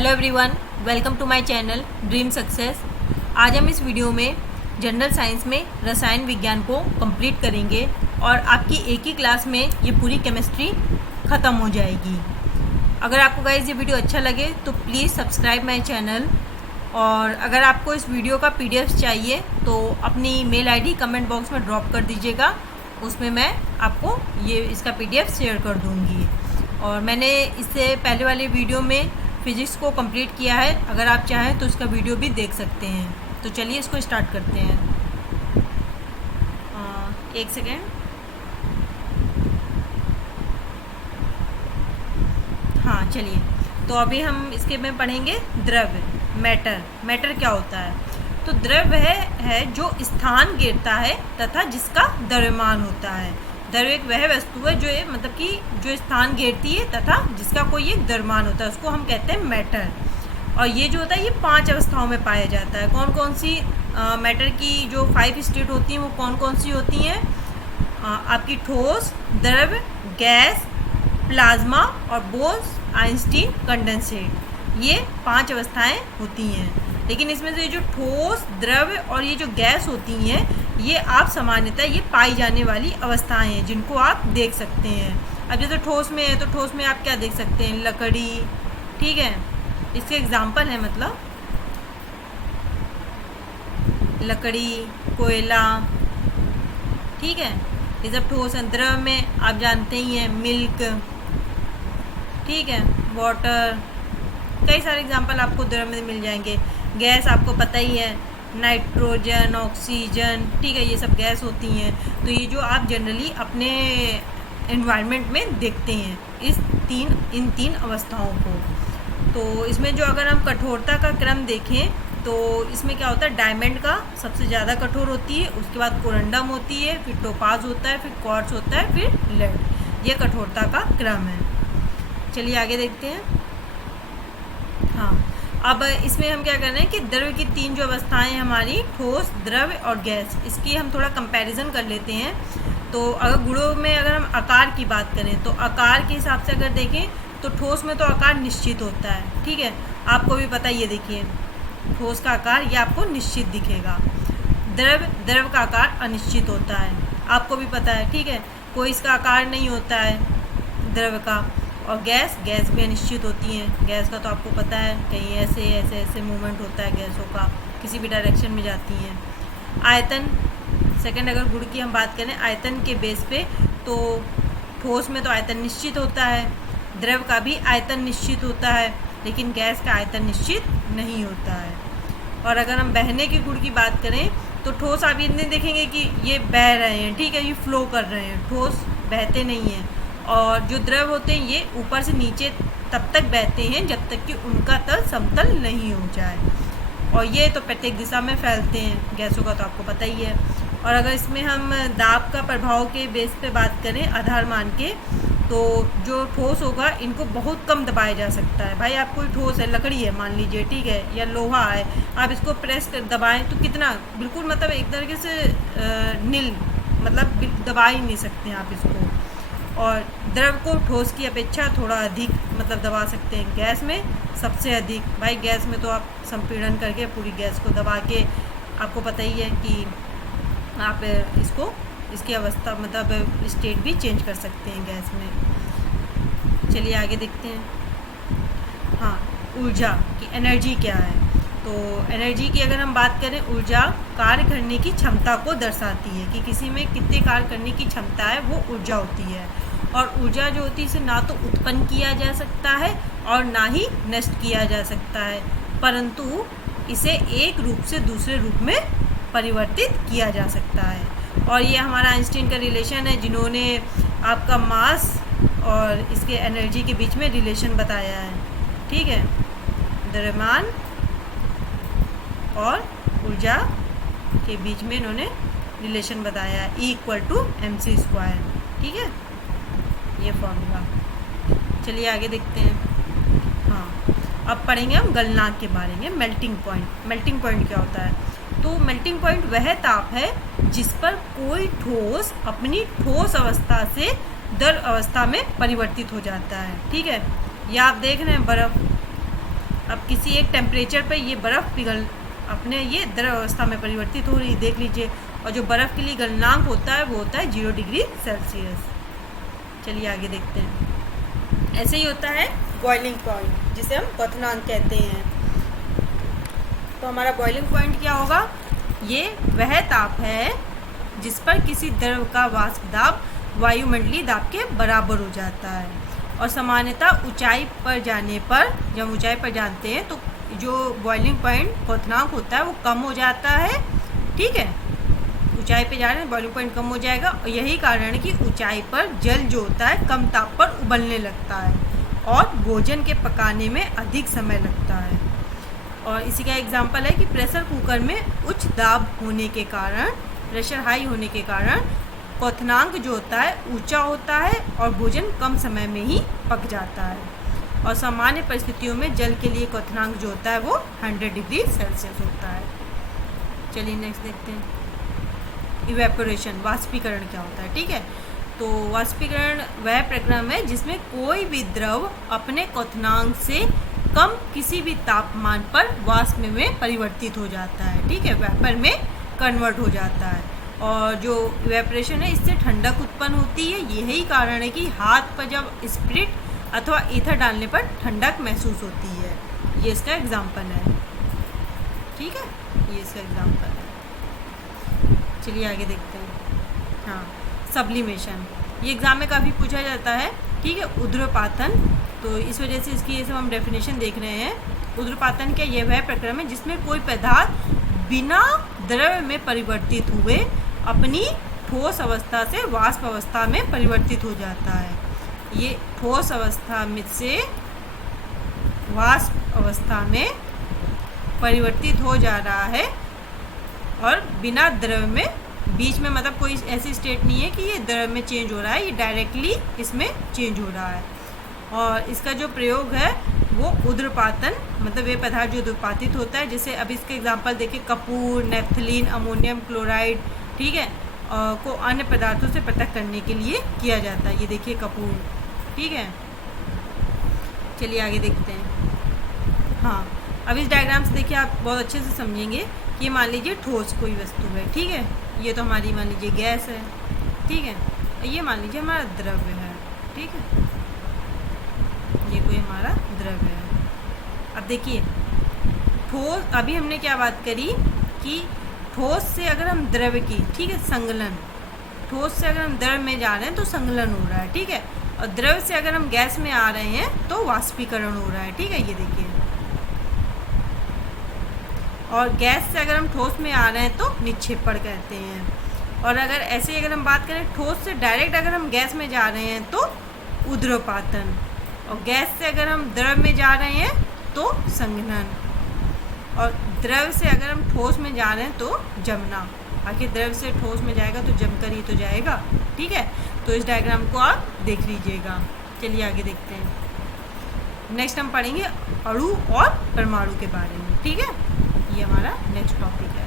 Hello everyone, welcome to my channel Dream Success. आज हम इस वीडियो में जनरल साइंस में रसायन विज्ञान को कंप्लीट करेंगे और आपकी एक ही क्लास में ये पूरी केमिस्ट्री ख़त्म हो जाएगी। अगर आपको गाइस ये वीडियो अच्छा लगे तो प्लीज़ सब्सक्राइब माय चैनल, और अगर आपको इस वीडियो का PDF चाहिए तो अपनी मेल ID कमेंट बॉक्स में ड्रॉप कर दीजिएगा, उसमें मैं आपको इसका PDF शेयर कर दूँगी। और मैंने इससे पहले वाले वीडियो में फिज़िक्स को कंप्लीट किया है, अगर आप चाहें तो इसका वीडियो भी देख सकते हैं। तो चलिए इसको स्टार्ट करते हैं। एक सेकेंड। हाँ चलिए, तो अभी हम इसके में पढ़ेंगे द्रव्य, मैटर क्या होता है। तो द्रव्य है जो स्थान घेरता है तथा जिसका द्रव्यमान होता है। द्रव्य एक वह वस्तु है जो स्थान घेरती है तथा जिसका कोई एक द्रव्यमान होता है, उसको हम कहते हैं मैटर। और ये जो होता है ये 5 अवस्थाओं में पाया जाता है। कौन कौन सी मैटर की जो 5 स्टेट होती हैं वो कौन कौन सी होती हैं? आपकी ठोस, द्रव्य, गैस, प्लाज्मा और बोस-आइंस्टीन कंडेंसेट, ये 5 अवस्थाएं होती हैं। लेकिन इसमें से जो ठोस, द्रव्य और ये जो गैस होती हैं, ये आप सामान्यतः ये पाई जाने वाली अवस्थाएं हैं जिनको आप देख सकते हैं। अब जैसे ठोस में है तो ठोस में आप क्या देख सकते हैं? लकड़ी, ठीक है, इसके एग्जाम्पल है, मतलब लकड़ी, कोयला, ठीक है, ये सब ठोस है। द्रव्य में आप जानते ही हैं मिल्क, ठीक है, वाटर, कई सारे एग्जाम्पल आपको द्रव्य में मिल जाएंगे। गैस आपको पता ही है, नाइट्रोजन, ऑक्सीजन, ठीक है, ये सब गैस होती हैं। तो ये जो आप जनरली अपने एनवायरनमेंट में देखते हैं इन तीन अवस्थाओं को। तो इसमें जो अगर हम कठोरता का क्रम देखें तो इसमें क्या होता है? डायमंड का सबसे ज़्यादा कठोर होती है, उसके बाद कोरंडम होती है, फिर टोपाज होता है, फिर क्वार्ट्ज होता है, फिर लेड। ये कठोरता का क्रम है। चलिए आगे देखते हैं। हाँ, अब इसमें हम क्या कर रहे हैं कि द्रव्य की 3 जो अवस्थाएं हैं हमारी, ठोस, द्रव्य और गैस, इसकी हम थोड़ा कंपैरिजन कर लेते हैं। तो अगर गुणों में अगर हम आकार की बात करें तो आकार के हिसाब से अगर देखें तो ठोस में तो आकार निश्चित होता है, ठीक है, आपको भी पता, ये देखिए ठोस का आकार ये आपको निश्चित दिखेगा। द्रव्य का आकार अनिश्चित होता है, आपको भी पता है, ठीक है, कोई इसका आकार नहीं होता है द्रव्य का। और गैस भी अनिश्चित होती हैं। गैस का तो आपको पता है, कहीं ऐसे मूवमेंट होता है गैसों का, किसी भी डायरेक्शन में जाती हैं। आयतन, सेकंड अगर गुण की हम बात करें आयतन के बेस पे, तो ठोस में तो आयतन निश्चित होता है, द्रव्य का भी आयतन निश्चित होता है, लेकिन गैस का आयतन निश्चित नहीं होता है। और अगर हम बहने के गुण की बात करें तो ठोस आप इतने देखेंगे कि ये बह रहे हैं, ठीक है, ये फ्लो कर रहे हैं, ठोस बहते नहीं हैं। और जो द्रव होते हैं ये ऊपर से नीचे तब तक बहते हैं जब तक कि उनका तल समतल नहीं हो जाए, और ये तो प्रत्येक दिशा में फैलते हैं। गैसों का तो आपको पता ही है। और अगर इसमें हम दाब का प्रभाव के बेस पे बात करें आधार मान के, तो जो ठोस होगा इनको बहुत कम दबाया जा सकता है। भाई आप कोई ठोस है, लकड़ी है मान लीजिए, ठीक है, या लोहा है, आप इसको प्रेस कर दबाएं तो कितना, बिल्कुल मतलब एक तरीके से नील, मतलब दबा ही नहीं सकते हैं आप इसको। और द्रव को ठोस की अपेक्षा थोड़ा अधिक मतलब दबा सकते हैं, गैस में सबसे अधिक। भाई गैस में तो आप संपीड़न करके पूरी गैस को दबा के, आपको पता ही है कि आप इसकी अवस्था मतलब स्टेट भी चेंज कर सकते हैं गैस में। चलिए आगे देखते हैं। हाँ, ऊर्जा की एनर्जी क्या है? तो एनर्जी की अगर हम बात करें, ऊर्जा कार्य करने की क्षमता को दर्शाती है कि किसी में कितने कार्य करने की क्षमता है, वो ऊर्जा होती है। और ऊर्जा जो होती है इसे ना तो उत्पन्न किया जा सकता है और ना ही नष्ट किया जा सकता है, परंतु इसे एक रूप से दूसरे रूप में परिवर्तित किया जा सकता है। और ये हमारा आइंस्टीन का रिलेशन है, जिन्होंने आपका मास और इसके एनर्जी के बीच में रिलेशन बताया है, ठीक है, द्रव्यमान और ऊर्जा के बीच में इन्होंने रिलेशन बताया है, E=mc², ठीक है, ये फॉर्मूला। चलिए आगे देखते हैं। हाँ, अब पढ़ेंगे हम गलनांक के बारे में, मेल्टिंग पॉइंट क्या होता है? तो मेल्टिंग पॉइंट वह ताप है जिस पर कोई ठोस अपनी ठोस अवस्था से द्रव अवस्था में परिवर्तित हो जाता है, ठीक है। या आप देख रहे हैं बर्फ़, अब किसी एक टेम्परेचर पर ये बर्फ़ पिघल अपने ये द्रव अवस्था में परिवर्तित हो रही, देख लीजिए। और जो बर्फ़ के लिए गलनांक होता है वो होता है 0 डिग्री सेल्सियस। चलिए आगे देखते हैं। ऐसे ही होता है बॉइलिंग पॉइंट, जिसे हम क्वथनांक कहते हैं। तो हमारा बॉइलिंग पॉइंट क्या होगा? ये वह ताप है जिस पर किसी द्रव का वाष्प दाब वायुमंडलीय दाब के बराबर हो जाता है। और सामान्यतः ऊंचाई पर जाने पर, जब ऊंचाई पर जानते हैं तो जो बॉइलिंग पॉइंट क्वथनांक होता है वो कम हो जाता है। ठीक है, ऊंचाई पे जा रहे हैं बॉइलिंग पॉइंट कम हो जाएगा। और यही कारण है कि ऊंचाई पर जल जो होता है कम ताप पर उबलने लगता है और भोजन के पकाने में अधिक समय लगता है। और इसी का एग्जाम्पल है कि प्रेशर कुकर में उच्च दाब होने के कारण, प्रेशर हाई होने के कारण क्वथनांक जो होता है ऊंचा होता है और भोजन कम समय में ही पक जाता है। और सामान्य परिस्थितियों में जल के लिए क्वथनांक जो होता है वो 100 डिग्री सेल्सियस होता है। चलिए नेक्स्ट देखते हैं। इवेपोरेशन, वाष्पीकरण क्या होता है? ठीक है, तो वाष्पीकरण वह प्रक्रिया है जिसमें कोई भी द्रव अपने क्वथनांक से कम किसी भी तापमान पर वाष्प में परिवर्तित हो जाता है। ठीक है, वेपर में कन्वर्ट हो जाता है। और जो इवेपोरेशन है इससे ठंडक उत्पन्न होती है। यही कारण है कि हाथ पर जब स्पिरिट अथवा ईथर डालने पर ठंडक महसूस होती है। ये इसका एग्जाम्पल है। ठीक है, ये इसका एग्जाम्पल है। चलिए आगे देखते हैं। हाँ, सब्लिमेशन, ये एग्जाम में काफ़ी पूछा जाता है। ठीक है, ऊर्ध्वपातन, तो इस वजह से इसकी ये सब हम डेफिनेशन देख रहे हैं। ऊर्ध्वपातन क्या? यह वह प्रक्रिया है जिसमें कोई पदार्थ बिना द्रव में परिवर्तित हुए अपनी ठोस अवस्था से वाष्प अवस्था में परिवर्तित हो जाता है। ये ठोस अवस्था में से वाष्प अवस्था में परिवर्तित हो जा रहा है और बिना द्रव में, बीच में मतलब कोई ऐसी स्टेट नहीं है कि ये द्रव में चेंज हो रहा है, ये डायरेक्टली इसमें चेंज हो रहा है। और इसका जो प्रयोग है वो ऊर्ध्वपातन, मतलब वे पदार्थ जो ऊर्ध्वपातित होता है, जैसे अब इसके एग्जांपल देखिए, कपूर, नेफ्थलीन, अमोनियम क्लोराइड, ठीक है, को अन्य पदार्थों से पृथक करने के लिए किया जाता है। ये देखिए कपूर। ठीक है, चलिए आगे देखते हैं। हाँ, अब इस डायग्राम से देखिए आप बहुत अच्छे से समझेंगे कि मान लीजिए ठोस कोई वस्तु है। ठीक है, ये तो हमारी मान लीजिए गैस है। ठीक है, ये मान लीजिए हमारा द्रव्य है। ठीक है, ये कोई हमारा द्रव्य है। अब देखिए ठोस, अभी हमने क्या बात करी कि ठोस से अगर हम द्रव्य की, ठीक है, संगलन, ठोस से अगर हम द्रव्य में जा रहे हैं तो संगलन हो रहा है। ठीक है, और द्रव्य से अगर हम गैस में आ रहे हैं तो वाष्पीकरण हो रहा है। ठीक है, ये देखिए, और गैस से अगर हम ठोस में आ रहे हैं तो निक्षेपण कहते हैं। और अगर ऐसे ही अगर हम बात करें ठोस से डायरेक्ट अगर हम गैस में जा रहे हैं तो ऊर्ध्वपातन, और गैस से अगर हम द्रव में जा रहे हैं तो संघनन, और द्रव से अगर हम ठोस में जा रहे हैं तो जमना। आखिर द्रव से ठोस में जाएगा तो जमकर ही तो जाएगा। ठीक है, तो इस डायग्राम को आप देख लीजिएगा। चलिए आगे देखते हैं। नेक्स्ट हम पढ़ेंगे अणु और परमाणु के बारे में। ठीक है, ये हमारा नेक्स्ट टॉपिक है।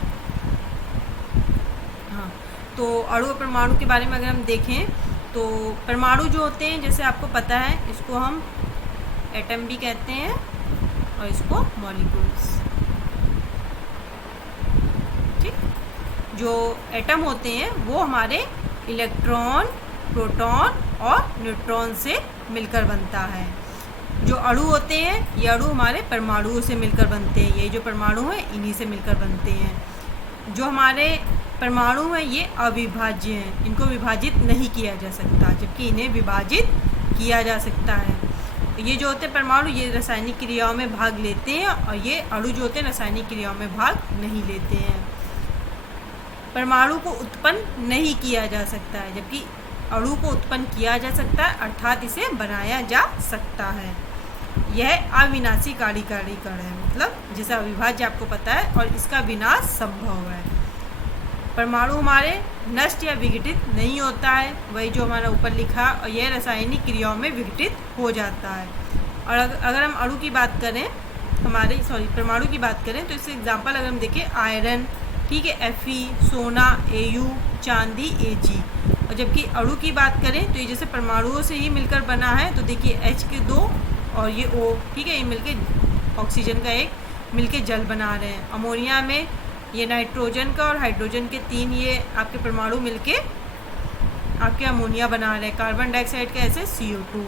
हाँ, तो अणु और परमाणु के बारे में अगर हम देखें तो परमाणु जो होते हैं, जैसे आपको पता है, इसको हम एटम भी कहते हैं और इसको मॉलिक्यूल्स। ठीक, जो एटम होते हैं वो हमारे इलेक्ट्रॉन, प्रोटॉन और न्यूट्रॉन से मिलकर बनता है। जो अणु होते हैं ये अणु हमारे परमाणुओं से मिलकर बनते हैं। ये जो परमाणु हैं इन्हीं से मिलकर बनते हैं। जो हमारे परमाणु हैं ये अविभाज्य हैं, इनको विभाजित नहीं किया जा सकता, जबकि इन्हें विभाजित किया जा सकता है। ये जो होते हैं परमाणु, ये रासायनिक क्रियाओं में भाग लेते हैं, और ये अणु जो होते हैं रासायनिक क्रियाओं में भाग नहीं लेते हैं। परमाणु को उत्पन्न नहीं किया जा सकता है, जबकि अणु को उत्पन्न किया जा सकता है, अर्थात इसे बनाया जा सकता है। यह अविनाशी कार्यकारी कण है, मतलब जैसा अविभाज्य आपको पता है, और इसका विनाश संभव है। परमाणु हमारे नष्ट या विघटित नहीं होता है, वही जो हमारा ऊपर लिखा, और यह रासायनिक क्रियाओं में विघटित हो जाता है। और अगर हम अणु की बात करें, परमाणु की बात करें, तो इससे एग्जांपल अगर हम देखें, आयरन, ठीक है, Fe, सोना, Au, चांदी, Ag। और जबकि अणु की बात करें तो ये जैसे परमाणुओं से ही मिलकर बना है, तो देखिए H के 2 और ये O, ठीक है, ये मिलकर ऑक्सीजन का एक मिलके जल बना रहे हैं। अमोनिया में ये नाइट्रोजन का और हाइड्रोजन के 3 ये आपके परमाणु मिलके आपके अमोनिया बना रहे हैं। कार्बन डाइऑक्साइड का ऐसे CO2।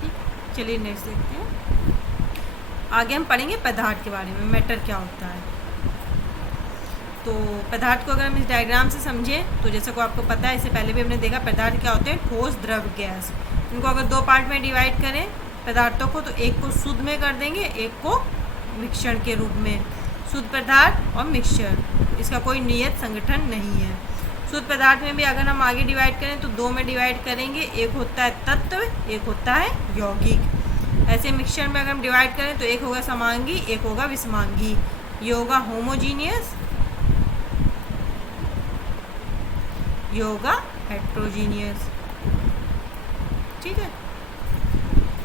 ठीक, चलिए नेक्स्ट देखते हैं। आगे हम पढ़ेंगे पदार्थ के बारे में, मैटर क्या होता है। तो पदार्थ को अगर हम इस डायग्राम से समझें तो जैसे को आपको पता है, इससे पहले भी हमने देखा पदार्थ क्या होते हैं, ठोस, द्रव, गैस। इनको अगर 2 पार्ट में डिवाइड करें पदार्थों को, तो एक को शुद्ध में कर देंगे, एक को मिश्रण के रूप में। शुद्ध पदार्थ और मिक्सचर, इसका कोई नियत संगठन नहीं है। शुद्ध पदार्थ में भी अगर हम आगे डिवाइड करें तो 2 में डिवाइड करेंगे, एक होता है तत्व, एक होता है यौगिक। ऐसे मिक्सचर में अगर हम डिवाइड करें तो एक होगा समांगी, एक होगा विषमांगी। ये होगा होमोजीनियस, ये होगा हेट्रोजीनियस। ठीक है,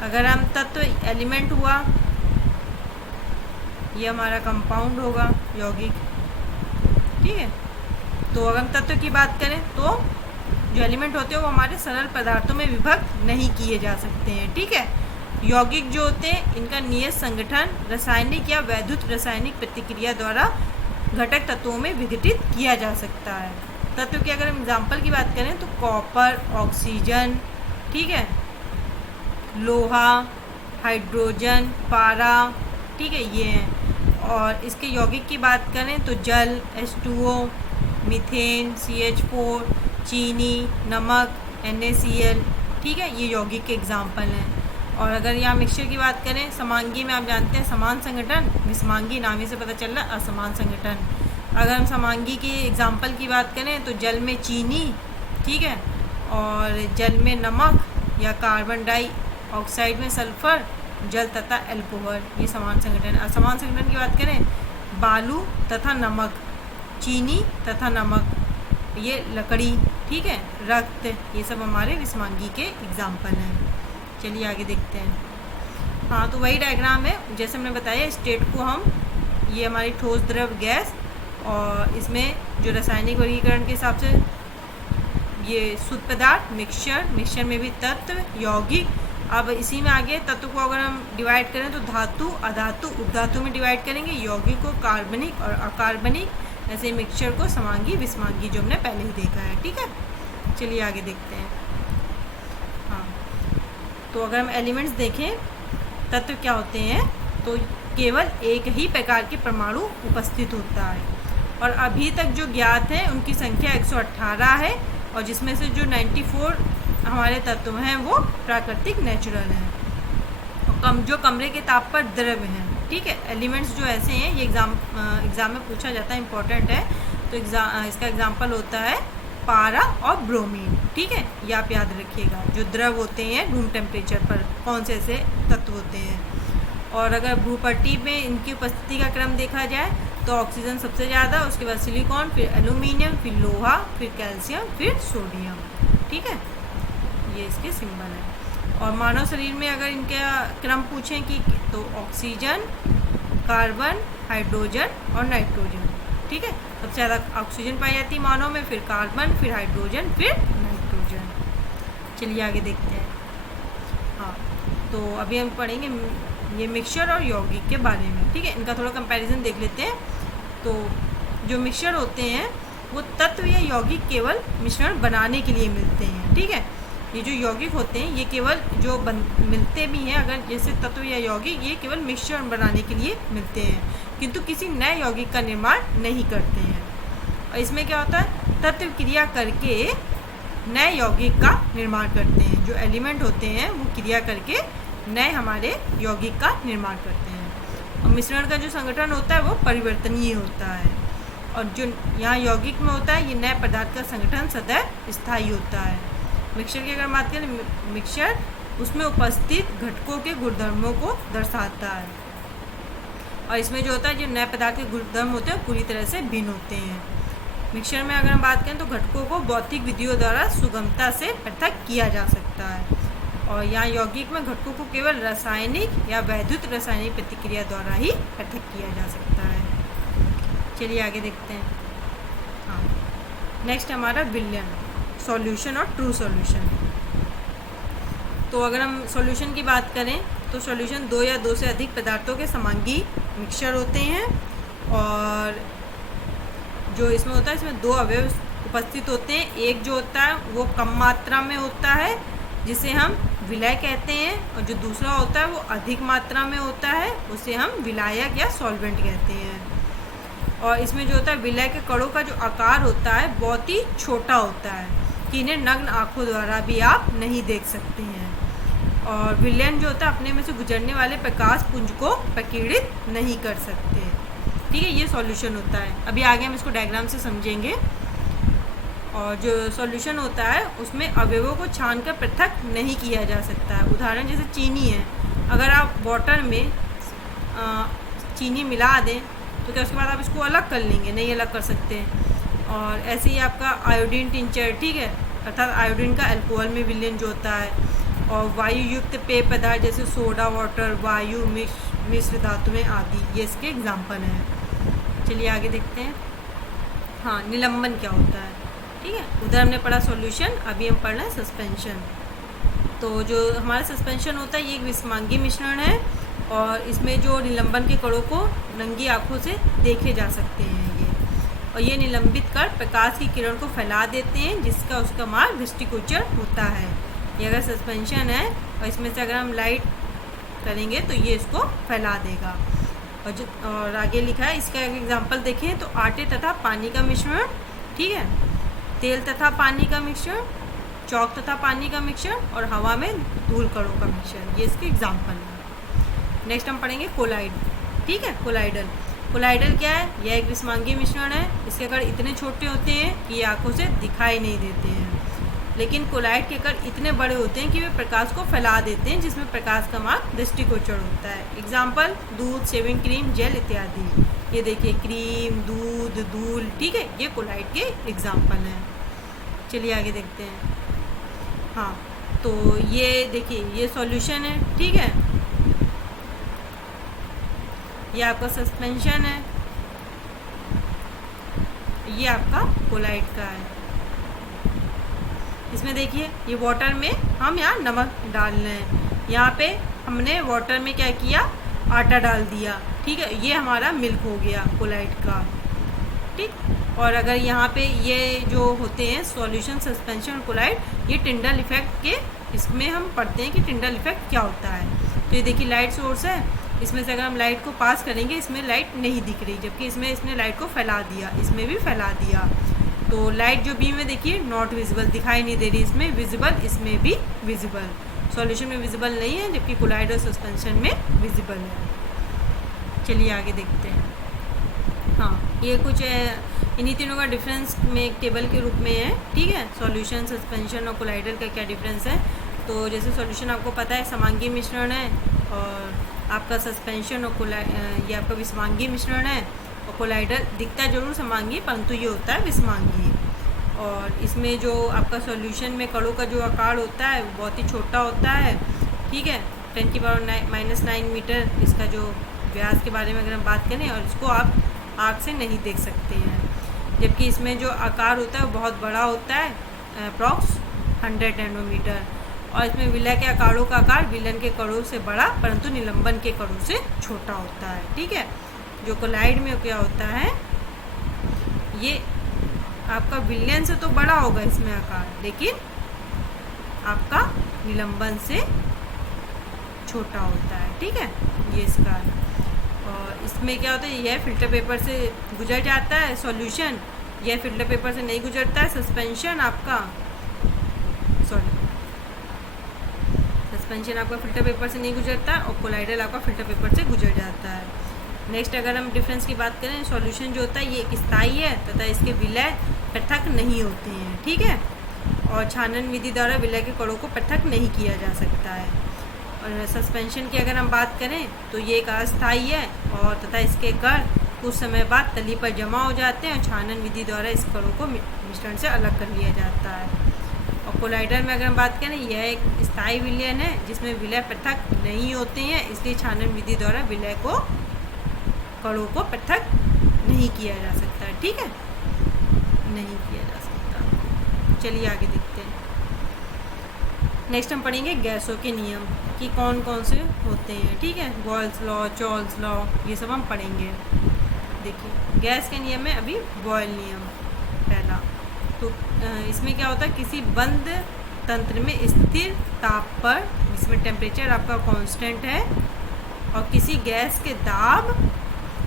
अगर हम तत्व एलिमेंट हुआ, ये हमारा कंपाउंड होगा यौगिक। ठीक है, तो अगर हम तत्व की बात करें तो जो एलिमेंट होते हैं वो हमारे सरल पदार्थों में विभक्त नहीं किए जा सकते हैं। ठीक है, यौगिक जो होते हैं इनका नियत संगठन रासायनिक या वैद्युत रासायनिक प्रतिक्रिया द्वारा घटक तत्वों में विघटित किया जा सकता है। तत्व की अगर हम एग्जाम्पल की बात करें तो कॉपर, ऑक्सीजन, ठीक है, लोहा, हाइड्रोजन, पारा, ठीक है, ये हैं। और इसके यौगिक की बात करें तो जल, H2O, मीथेन, CH4, चीनी, नमक, NaCl, ठीक है, ये यौगिक के एग्जाम्पल हैं। और अगर यहाँ मिक्सचर की बात करें, समांगी में आप जानते हैं समान संगठन, विषमांगी नाम ही से पता चल रहा है असमान संगठन। अगर हम समांगी की एग्जाम्पल की बात करें तो जल में चीनी, ठीक है, और जल में नमक या कार्बन डाइऑक्साइड में सल्फर, जल तथा अल्कोहल, ये समान संगठन। असमान संगठन की बात करें बालू तथा नमक, चीनी तथा नमक, ये लकड़ी, ठीक है, रक्त, ये सब हमारे विषमांगी के एग्जाम्पल हैं। चलिए आगे देखते हैं। हाँ, तो वही डायग्राम है जैसे हमने बताया। स्टेट को हम, ये हमारी ठोस, द्रव, गैस, और इसमें जो रासायनिक वर्गीकरण के हिसाब से ये शुद्ध पदार्थ, मिक्सचर में भी तत्व, यौगिक। अब इसी में आगे तत्व को अगर हम डिवाइड करें तो धातु, अधातु, उपधातु में डिवाइड करेंगे। यौगिक को कार्बनिक और अकार्बनिक, ऐसे मिक्सचर को समांगी, विषमांगी, जो हमने पहले ही देखा है। ठीक है, चलिए आगे देखते हैं। हाँ, तो अगर हम एलिमेंट्स देखें, तत्व क्या होते हैं, तो केवल एक ही प्रकार के परमाणु उपस्थित होता है। और अभी तक जो ज्ञात है उनकी संख्या 118 है, और जिसमें से जो 94 हमारे तत्व हैं वो प्राकृतिक, नेचुरल हैं, और जो कमरे के ताप पर द्रव हैं। ठीक है, एलिमेंट्स जो ऐसे हैं, ये एग्ज़ाम में पूछा जाता है, इंपॉर्टेंट है। तो इसका एग्जाम्पल होता है पारा और ब्रोमीन। ठीक है, ये आप याद रखिएगा। जो द्रव होते हैं रूम टेम्परेचर पर, कौन से ऐसे तत्व होते हैं। और अगर भूपट्टी में इनकी उपस्थिति का क्रम देखा जाए तो ऑक्सीजन सबसे ज़्यादा, उसके बाद सिलिकॉन, फिर एल्यूमिनियम, फिर लोहा, फिर कैल्शियम, फिर सोडियम। ठीक है, ये इसके सिंबल है। और मानव शरीर में अगर इनका क्रम पूछें कि, तो ऑक्सीजन, कार्बन, हाइड्रोजन और नाइट्रोजन। ठीक है, सबसे ज़्यादा ऑक्सीजन पाई जाती है मानव में, फिर कार्बन, फिर हाइड्रोजन, फिर नाइट्रोजन। चलिए आगे देखते हैं। हाँ, तो अभी हम पढ़ेंगे ये मिक्सचर और यौगिक के बारे में। ठीक है, इनका थोड़ा कंपैरिजन देख लेते हैं। तो जो मिक्सचर होते हैं वो तत्व या यौगिक केवल मिश्रण बनाने के लिए मिलते हैं। ठीक है, ये जो यौगिक होते हैं ये केवल जो मिलते भी हैं, अगर जैसे तत्व या यौगिक, ये केवल मिक्सचर बनाने के लिए मिलते हैं, किंतु किसी नए यौगिक का निर्माण नहीं करते हैं। और इसमें क्या होता है, तत्व क्रिया करके नए यौगिक का निर्माण करते हैं। जो एलिमेंट होते हैं वो क्रिया करके नए हमारे यौगिक का निर्माण करते हैं। और मिश्रण का जो संगठन होता है वो परिवर्तनीय होता है, और जो यहाँ यौगिक में होता है ये नए पदार्थ का संगठन सदैव स्थायी होता है। मिक्सचर की अगर बात करें, मिक्सचर उसमें उपस्थित घटकों के गुणधर्मों को दर्शाता है, और इसमें जो होता है जो नए पदार्थ के गुणधर्म होते हैं पूरी तरह से भिन्न होते हैं। मिक्सचर में अगर हम बात करें तो घटकों को भौतिक विधियों द्वारा सुगमता से पृथक किया जा सकता है, और यहाँ यौगिक में घटकों को केवल रासायनिक या वैद्युत रासायनिक प्रतिक्रिया द्वारा ही पृथक किया जा सकता है। चलिए आगे देखते हैं। हाँ, नेक्स्ट हमारा विलयन, सॉल्यूशन और ट्रू सॉल्यूशन। तो अगर हम सॉल्यूशन की बात करें तो सॉल्यूशन दो या दो से अधिक पदार्थों के समांगी मिक्सचर होते हैं, और जो इसमें होता है इसमें दो अवयव उपस्थित होते हैं। एक जो होता है वो कम मात्रा में होता है जिसे हम विलय कहते हैं, और जो दूसरा होता है वो अधिक मात्रा में होता है, उसे हम विलायक या सॉल्वेंट कहते हैं। और इसमें जो होता है विलय के कणों का जो आकार होता है बहुत ही छोटा होता है कि इन्हें नग्न आँखों द्वारा भी आप नहीं देख सकते हैं। और विलयन जो होता है अपने में से गुजरने वाले प्रकाश पुंज को प्रकीर्णित नहीं कर सकते। ठीक है, ये सॉल्यूशन होता है। अभी आगे हम इसको डायग्राम से समझेंगे। और जो सॉल्यूशन होता है उसमें अवयवों को छानकर पृथक नहीं किया जा सकता है। उदाहरण जैसे चीनी है, अगर आप वाटर में चीनी मिला दें तो क्या उसके बाद आप इसको अलग कर लेंगे? नहीं अलग कर सकते। और ऐसे ही आपका आयोडीन टिंचर, ठीक है, अर्थात आयोडीन का अल्कोहल में विलयन जो होता है। और वायु युक्त पेय पदार्थ जैसे सोडा वाटर, वायु मिश्र धातुएं आदि, ये इसके एग्जाम्पल हैं। चलिए आगे देखते हैं। हाँ, निलंबन क्या होता है? ठीक है, उधर हमने पढ़ा सॉल्यूशन, अभी हम पढ़ रहे हैं सस्पेंशन। तो जो हमारा सस्पेंशन होता है ये एक विस्मांगी मिश्रण है, और इसमें जो निलंबन के कणों को नंगी आँखों से देखे जा सकते हैं ये, और ये निलंबित कर प्रकाश की किरण को फैला देते हैं जिसका उसका मार्ग दृष्टिगोचर होता है। ये अगर सस्पेंशन है और इसमें से अगर हम लाइट करेंगे तो ये इसको फैला देगा। और आगे लिखा है, इसका एक एग्जांपल देखें तो आटे तथा पानी का मिश्रण, ठीक है, तेल तथा पानी का मिश्रण, चौक तथा पानी का मिश्रण, और हवा में धूल कणों का मिश्रण, ये इसके एग्जाम्पल है। नेक्स्ट हम पढ़ेंगे कोलाइड। ठीक है, कोलाइडल क्या है? यह एक विस्मांगी मिश्रण है। इसके कण इतने छोटे होते हैं कि ये आँखों से दिखाई नहीं देते हैं, लेकिन कोलाइड के कण इतने बड़े होते हैं कि वे प्रकाश को फैला देते हैं जिसमें प्रकाश का मार्ग दृष्टिगोचर होता है। एग्जाम्पल दूध, शेविंग क्रीम, जेल इत्यादि। ये देखिए क्रीम, दूध, धूल, ठीक है, ये कोलाइड के एग्जाम्पल हैं। चलिए आगे देखते हैं। हाँ, तो ये देखिए ये सॉल्यूशन है, ठीक है, ये आपका सस्पेंशन है, ये आपका कोलाइड का है। इसमें देखिए ये वाटर में हम यहाँ नमक डाल रहे हैं, यहाँ पे हमने वाटर में क्या किया? आटा डाल दिया, ठीक है, ये हमारा मिल्क हो गया कोलाइड का। ठीक, और अगर यहाँ पे ये जो होते हैं सॉल्यूशन, सस्पेंशन, कोलाइड, ये टिंडल इफेक्ट के, इसमें हम पढ़ते हैं कि टिंडल इफेक्ट क्या होता है। तो ये देखिए लाइट सोर्स है, इसमें से अगर हम लाइट को पास करेंगे इसमें लाइट नहीं दिख रही, जबकि इसमें इसने लाइट को फैला दिया, इसमें भी फैला दिया। तो लाइट जो बीम में देखिए नॉट विजिबल, दिखाई नहीं दे रही, इसमें विजिबल, इसमें भी विजिबल। सॉल्यूशन में विजिबल नहीं है, जबकि कोलाइड और सस्पेंशन में विजिबल है। चलिए आगे देखते हैं। हाँ, ये कुछ इन्हीं तीनों का डिफरेंस में एक टेबल के रूप में है, ठीक है, सॉल्यूशन, सस्पेंशन और कोलाइडल का क्या डिफरेंस है। तो जैसे सॉल्यूशन आपको पता है समांगी मिश्रण है, और आपका सस्पेंशन और ये आपका विस्मांगी मिश्रण है, और कोलाइडल दिखता जरूर समांगी परंतु ये होता है विस्मांगी। और इसमें जो आपका सॉल्यूशन में कणों का जो आकार होता है वो बहुत ही छोटा होता है, ठीक है, 10⁻⁹ मीटर इसका जो व्यास के बारे में अगर हम बात करें, और इसको आप आँख से नहीं देख सकते हैं। जबकि इसमें जो आकार होता है वो बहुत बड़ा होता है, अप्रॉक्स 100 नैनोमीटर। और इसमें विलय के आकारों का आकार विलयन के कणों से बड़ा परंतु निलंबन के कणों से छोटा होता है, ठीक है। जो कोलाइड में क्या होता है, ये आपका विलयन से तो बड़ा होगा इसमें आकार, लेकिन आपका निलंबन से छोटा होता है, ठीक है, ये इसका। और इसमें क्या होता है, यह फिल्टर पेपर से गुजर जाता है सॉल्यूशन, यह फिल्टर पेपर से नहीं गुजरता है। सस्पेंशन आपका सस्पेंशन आपका फिल्टर पेपर से नहीं गुजरता, और कोलाइडल आपका फिल्टर पेपर से गुजर जाता है। नेक्स्ट अगर हम डिफरेंस की बात करें, सॉल्यूशन जो होता है ये एक स्थायी है तथा इसके विलय पृथक नहीं होते हैं, ठीक है, और छानन विधि द्वारा विलय के कणों को पृथक नहीं किया जा सकता है। और सस्पेंशन की अगर हम बात करें तो ये एक अस्थायी है, और तथा इसके कण कुछ समय बाद तली पर जमा हो जाते हैं, और छानन विधि द्वारा इस कणों को मिश्रण से अलग कर लिया जाता है। और कोलाइडल में अगर हम बात करें, यह एक स्थायी विलयन है जिसमें विलय पृथक नहीं होते हैं, इसलिए छानन विधि द्वारा विलय को कणों को पृथक नहीं किया जा सकता, ठीक है, नहीं किया जा सकता। चलिए आगे देखते हैं। नेक्स्ट हम पढ़ेंगे गैसों के नियम कि कौन कौन से होते हैं, ठीक है। बॉयल्स लॉ, चॉल्स लॉ, ये सब हम पढ़ेंगे। देखिए गैस के नियम में अभी बॉयल नियम पहला। तो इसमें क्या होता है, किसी बंद तंत्र में स्थिर ताप पर, जिसमें टेम्परेचर आपका कांस्टेंट है, और किसी गैस के दाब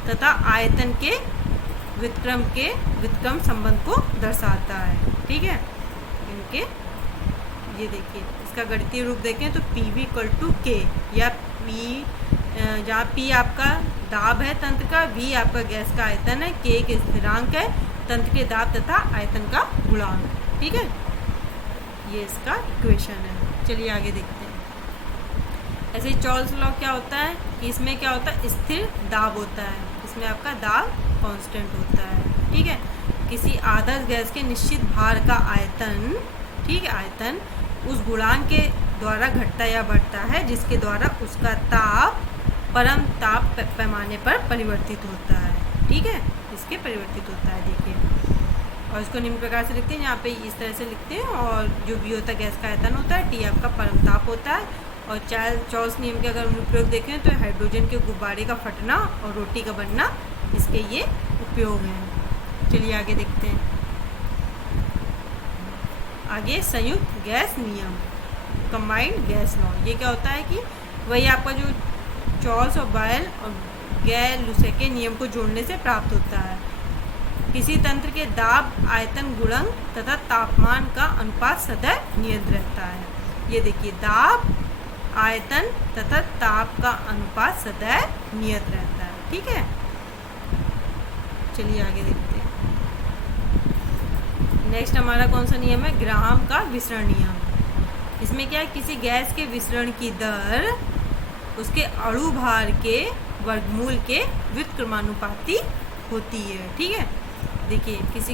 तथा आयतन के व्युत्क्रम संबंध को दर्शाता है, ठीक है। इनके ये देखिए, इसका गणितीय रूप देखें तो PV = K, या P, जहाँ P आपका दाब है तंत्र का, V आपका गैस का आयतन है, K के स्थिरांक है, तंत्र के दाब तथा आयतन का गुणांक, ठीक है। ये इसका इक्वेशन है। चलिए आगे देखते हैं। ऐसे ही चॉल्स लॉ क्या होता है कि इसमें क्या होता है, स्थिर दाब होता है, इसमें आपका दाब कांस्टेंट होता है, ठीक है। किसी आदर्श गैस के निश्चित भार का आयतन, ठीक है, आयतन उस गुणांक के द्वारा घटता या बढ़ता है जिसके द्वारा उसका ताप परम ताप पैमाने पर परिवर्तित होता है, ठीक है, इसके परिवर्तित होता है। देखिए, और इसको निम्न प्रकार से लिखते हैं, यहाँ पे इस तरह से लिखते हैं, और जो V होता है गैस का आयतन होता है, T आपका परम ताप होता है, और चॉल्स नियम के अगर अनुप्रयोग देखें तो हाइड्रोजन के गुब्बारे का फटना और रोटी का बनना, इसके ये उपयोग हैं। चलिए आगे देखते हैं। आगे संयुक्त गैस नियम, कंबाइंड गैस लॉ। ये क्या होता है कि वही आपका जो चॉल्स और बॉयल और गैर-लुसेके नियम को जोड़ने से प्राप्त होता है। किसी तंत्र के दाब, आयतन, गुणक तथा तापमान का अनुपात सदैव नियत रहता है। ये देखिए, दाब, आयतन तथा ताप का अनुपात सदैव नियत रहता है, ठीक है। चलिए आगे देखते हैं। नेक्स्ट हमारा कौन सा नियम है, ग्राहम का विसरण नियम। इसमें क्या है, किसी गैस के विसरण की दर उसके अणु भार के वर्गमूल के व्युत्क्रमानुपाती होती है, ठीक है। देखिए, किसी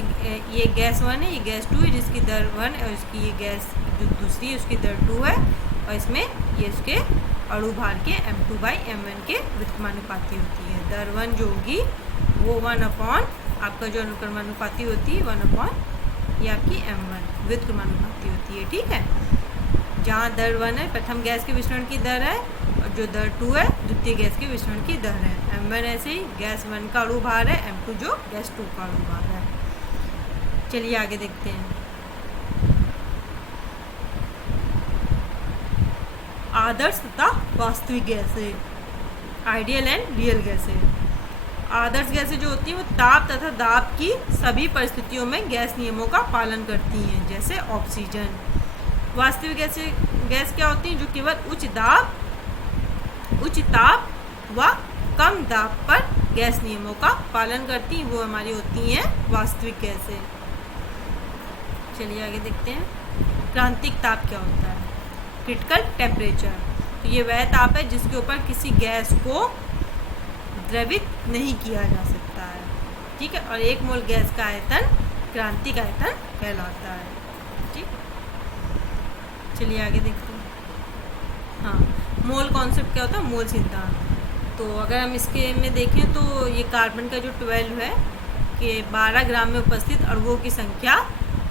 ये गैस 1 है, ये गैस 2 है, जिसकी दर 1 है, और इसकी ये गैस जो दूसरी है उसकी दर 2 है, और इसमें ये इसके अणु भार के M2/M1 के व्युत्क्रमानुपाती होती है। दर 1 जो होगी वो 1/, आपका जो अनुक्रमानुपाती होती है 1/, ये आपकी M1 व्युत्क्रमानुपाती होती है, ठीक है। जहाँ दर 1 है प्रथम गैस के विसरण की दर है, और जो दर 2 है द्वितीय गैस के विसरण की दर है। M1 ऐसे ही गैस 1 का अणु भार है, M2 जो गैस 2 का अणु भार है। चलिए आगे देखते हैं। आदर्श तथा वास्तविक गैसें, आइडियल एंड रियल गैसें। आदर्श गैसें जो होती हैं वो ताप तथा दाब की सभी परिस्थितियों में गैस नियमों का पालन करती हैं, जैसे ऑक्सीजन। वास्तविक गैस क्या होती हैं, जो केवल उच्च ताप व कम दाब पर गैस नियमों का पालन करती हैं, वो हमारी होती हैं वास्तविक गैसें। चलिए आगे देखते हैं। क्रांतिक ताप क्या होता है, क्रिटिकल टेम्परेचर। तो ये वह ताप है जिसके ऊपर किसी गैस को द्रवित नहीं किया जा सकता है, ठीक है, और 1 मोल गैस का आयतन क्रांतिक आयतन कहलाता है, ठीक। चलिए आगे देखते हैं। हाँ, मोल कॉन्सेप्ट क्या होता है, मोल सिद्धांत। तो अगर हम इसके में देखें तो ये कार्बन का जो 12 है कि 12 ग्राम में उपस्थित अणुओं की संख्या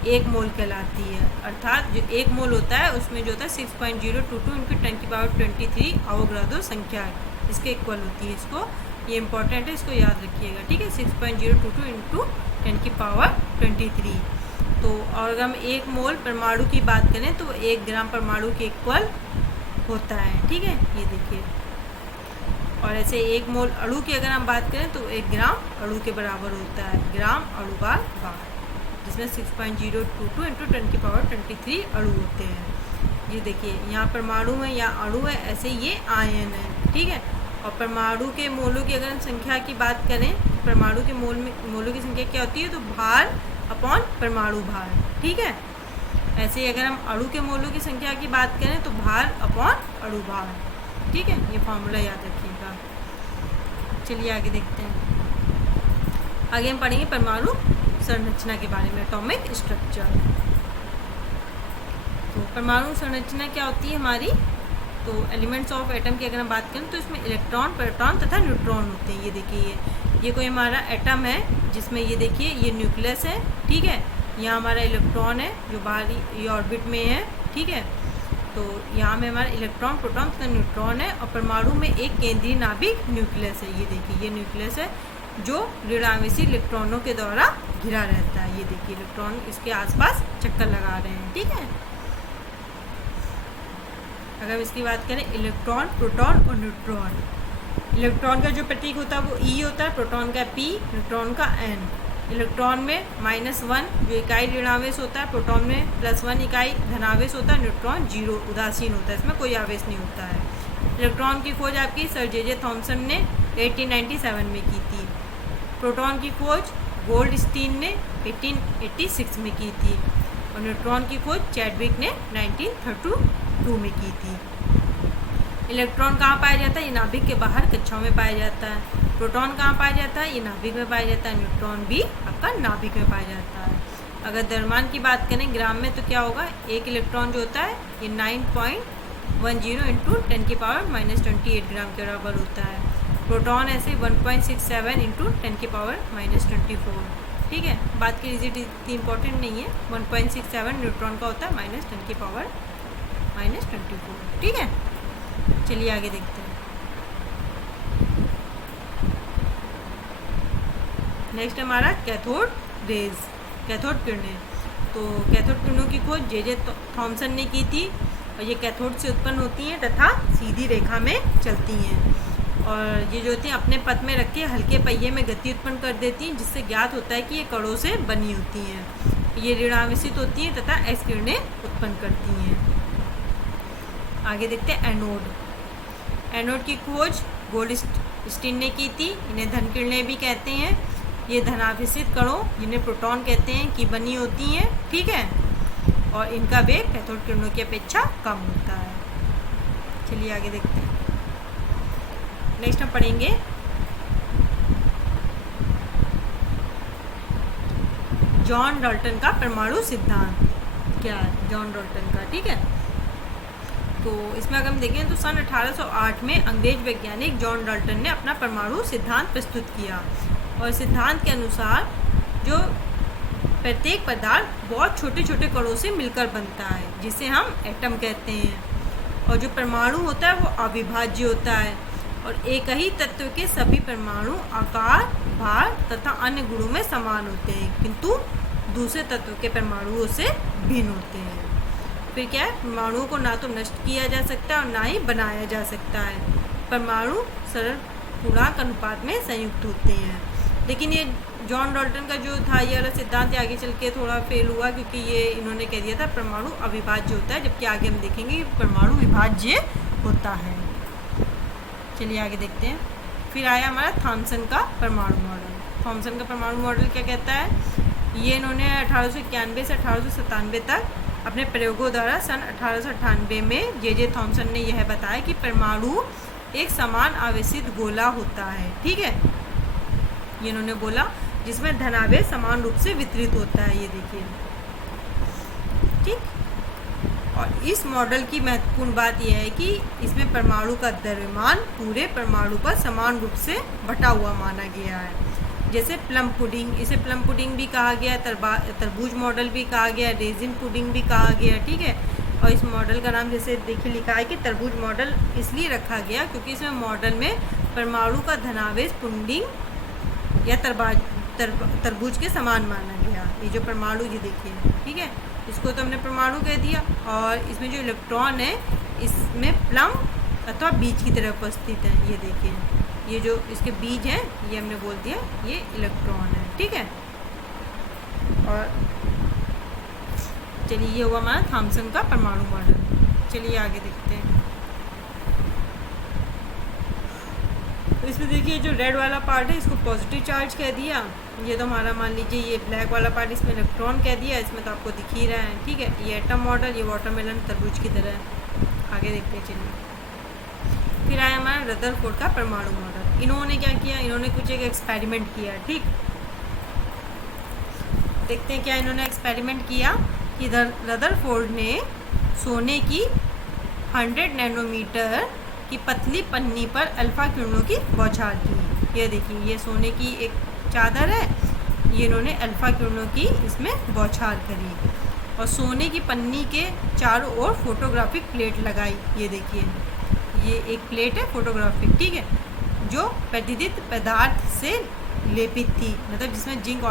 1 मोल कहलाती है, अर्थात जो 1 मोल होता है उसमें जो होता है 6.022 × 10⁻23 अवोगाद्रो संख्या इसके इक्वल होती है। इसको ये इंपॉर्टेंट है, इसको याद रखिएगा, ठीक है। 6.022 × 10⁻23। तो और अगर हम 1 मोल परमाणु की बात करें तो 1 ग्राम परमाणु के इक्वल होता है, ठीक है, ये देखिए। और ऐसे 1 मोल अणु की अगर हम बात करें तो 1 ग्राम अणु के बराबर होता है, ग्राम अणु बार, जिसमें 6.022 × 10⁻23 अणु होते हैं। ये देखिए, यहाँ परमाणु है, यहाँ अणु है, ऐसे ये आयन है, ठीक है। और परमाणु के मोलों की अगर हम संख्या की बात करें, परमाणु के मोलों की संख्या क्या होती है, तो भार अपॉन परमाणु भार, ठीक है। ऐसे ही अगर हम अणु के मोलों की संख्या की बात करें तो भार अपॉन अणु भार, ठीक है। ये फॉर्मूला याद रखिएगा। चलिए आगे देखते हैं। आगे हम पढ़ेंगे परमाणु संरचना के बारे में, एटॉमिक स्ट्रक्चर। तो परमाणु संरचना क्या होती है हमारी, तो एलिमेंट्स ऑफ एटम की अगर हम बात करें तो इसमें इलेक्ट्रॉन, प्रोटॉन तथा न्यूट्रॉन होते हैं। ये देखिए, ये कोई हमारा एटम है जिसमें ये देखिए ये न्यूक्लियस है, ठीक है। यहाँ हमारा इलेक्ट्रॉन है जो बाहरी ये ऑर्बिट में है, ठीक है। तो यहाँ में हमारा इलेक्ट्रॉन, प्रोटॉन तथा न्यूट्रॉन है और परमाणु में एक केंद्रीय नाभिक न्यूक्लियस है। ये देखिए ये न्यूक्लियस है जो ऋणावेशी इलेक्ट्रॉनों के द्वारा घिरा रहता है। ये देखिए इलेक्ट्रॉन इसके आसपास चक्कर लगा रहे हैं, ठीक है। अगर हम इसकी बात करें इलेक्ट्रॉन, प्रोटॉन और न्यूट्रॉन, इलेक्ट्रॉन का जो प्रतीक होता है वो ई होता है, प्रोटॉन का पी, न्यूट्रॉन का एन। इलेक्ट्रॉन में -1 जो इकाई ऋणावेश होता है, प्रोटॉन में +1 इकाई धनावेश होता है, न्यूट्रॉन 0 उदासीन होता है, इसमें कोई आवेश नहीं होता है। इलेक्ट्रॉन की खोज आपकी सर जे थॉमसन ने 1897 में की थी। प्रोटॉन की खोज गोल्डस्टीन ने 1886 में की थी और न्यूट्रॉन की खोज चैडविक ने 1932 में की थी। इलेक्ट्रॉन कहाँ पाया जाता है? ये नाभिक के बाहर कक्षाओं में पाया जाता है। प्रोटॉन कहाँ पाया जाता है? ये नाभिक में पाया जाता है। न्यूट्रॉन भी आपका नाभिक में पाया जाता है। अगर द्रव्यमान की बात करें ग्राम में तो क्या होगा? एक इलेक्ट्रॉन जो होता है ये 9.10 इंटू 10⁻⁻28 ग्राम के बराबर होता है। प्रोटॉन ऐसे 1.67 इंटू 10⁻24। ठीक है, बात की रीजन इतनी इंपॉर्टेंट नहीं है। 1.67 न्यूट्रॉन का होता है -10⁻24। ठीक है, चलिए आगे देखते हैं। नेक्स्ट हमारा कैथोड रेज, कैथोड किरणें। तो कैथोड किरणों की खोज जे थॉमसन ने की थी और ये कैथोड से उत्पन्न होती हैं तथा सीधी रेखा में चलती हैं और ये जो होती हैं अपने पथ में रख के हल्के पहिए में गति उत्पन्न कर देती हैं, जिससे ज्ञात होता है कि ये कणों से बनी होती हैं। ये ऋणावेशित होती हैं तथा एक्स किरणें उत्पन्न करती हैं। आगे देखते हैं एनोड। एनोड की खोज गोल्डस्टीन ने की थी। इन्हें धन किरणें भी कहते हैं। ये धनावेशित कणों जिन्हें प्रोटॉन कहते हैं की बनी होती हैं। ठीक है, और इनका वेग कैथोड किरणों की अपेक्षा कम होता है। चलिए आगे देखते हैं। नेक्स्ट हम पढ़ेंगे जॉन डाल्टन का परमाणु सिद्धांत। क्या है जॉन डाल्टन का? ठीक है, तो इसमें अगर हम देखें तो सन 1808 में अंग्रेज वैज्ञानिक जॉन डाल्टन ने अपना परमाणु सिद्धांत प्रस्तुत किया और सिद्धांत के अनुसार जो प्रत्येक पदार्थ बहुत छोटे छोटे कणों से मिलकर बनता है, जिसे हम एटम कहते हैं। और जो परमाणु होता है वो अविभाज्य होता है और एक ही तत्व के सभी परमाणु आकार, भार तथा अन्य गुणों में समान होते हैं, किंतु दूसरे तत्व के परमाणुओं से भिन्न होते हैं। फिर क्या है? परमाणुओं को ना तो नष्ट किया जा सकता है और ना ही बनाया जा सकता है। परमाणु सरल पूर्णांक अनुपात में संयुक्त होते हैं। लेकिन ये जॉन डाल्टन का जो था ये वाला सिद्धांत आगे चल के थोड़ा फेल हुआ, क्योंकि ये इन्होंने कह दिया था परमाणु अविभाज्य होता है, जबकि आगे हम देखेंगे परमाणु विभाज्य होता है। चलिए आगे देखते हैं। फिर आया हमारा थॉमसन का परमाणु मॉडल। थॉमसन का परमाणु मॉडल क्या कहता है? ये इन्होंने 1891 से 1897 तक अपने प्रयोगों द्वारा सन 1898 में जे थॉमसन ने यह बताया कि परमाणु एक समान आवेशित गोला होता है। ठीक है, ये इन्होंने बोला जिसमें धनावेश समान रूप से वितरित होता है। ये देखिए, ठीक। और इस मॉडल की महत्वपूर्ण बात यह है कि इसमें परमाणु का द्रव्यमान पूरे परमाणु पर समान रूप से बटा हुआ माना गया है। जैसे प्लम पुडिंग, इसे प्लम पुडिंग भी कहा गया, तरबूज मॉडल भी कहा गया, रेजिन पुडिंग भी कहा गया। ठीक है, और इस मॉडल का नाम जैसे देखिए लिखा है कि तरबूज मॉडल इसलिए रखा गया क्योंकि इसमें मॉडल में परमाणु का धनावेश पुडिंग या तरबूज के समान माना गया। ये जो परमाणु ये देखिए, ठीक है, इसको तो हमने परमाणु कह दिया और इसमें जो इलेक्ट्रॉन है इसमें प्लम अथवा बीज की तरह उपस्थित है। ये देखिए, ये जो इसके बीज हैं ये हमने बोल दिया ये इलेक्ट्रॉन है। ठीक है, और चलिए ये हुआ हमारा थॉमसन का परमाणु मॉडल। चलिए आगे देखते हैं। तो इसमें देखिए जो रेड वाला पार्ट है इसको पॉजिटिव चार्ज कह दिया। ये तो हमारा मान लीजिए ये ब्लैक वाला पार्ट इसमें इलेक्ट्रॉन कह दिया। इसमें तो आपको दिख ही रहा है। ठीक है, ये एटम मॉडल, ये वाटरमेलन तरबूज की तरह है। आगे देखते हैं। चलिए फिर आया हमारा रदरफोर्ड का परमाणु मॉडल। इन्होंने क्या किया? इन्होंने कुछ एक एक्सपेरिमेंट किया। ठीक, देखते हैं क्या इन्होंने एक्सपेरिमेंट किया कि रदरफोर्ड ने सोने की 100 नैनोमीटर की पतली पन्नी पर अल्फा किरणों की बौछार की। ये देखिए, ये सोने की एक चादर है, ये इन्होंने अल्फा किरणों की इसमें बौछार करी और सोने की पन्नी के चारों ओर फोटोग्राफिक प्लेट लगाई। ये देखिए, ये एक प्लेट है फोटोग्राफिक, ठीक है, जो प्रतिदित पदार्थ से लेपित थी, मतलब जिसमें जिंक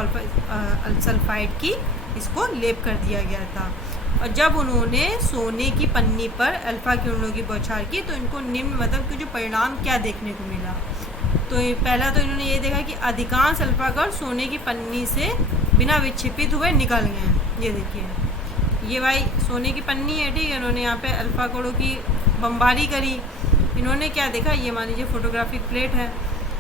सल्फाइड की इसको लेप कर दिया गया था। और जब उन्होंने सोने की पन्नी पर अल्फा किरणों की बौछार की तो इनको निम्न मतलब कि जो परिणाम क्या देखने को मिला। तो पहला तो इन्होंने ये देखा कि अधिकांश अल्फा कण सोने की पन्नी से बिना विक्षेपित हुए निकल गए। ये देखिए, ये भाई सोने की पन्नी है, ठीक है, इन्होंने यहाँ पे अल्फा कणों की बमबारी करी। इन्होंने क्या देखा, ये मान लीजिए फोटोग्राफिक प्लेट है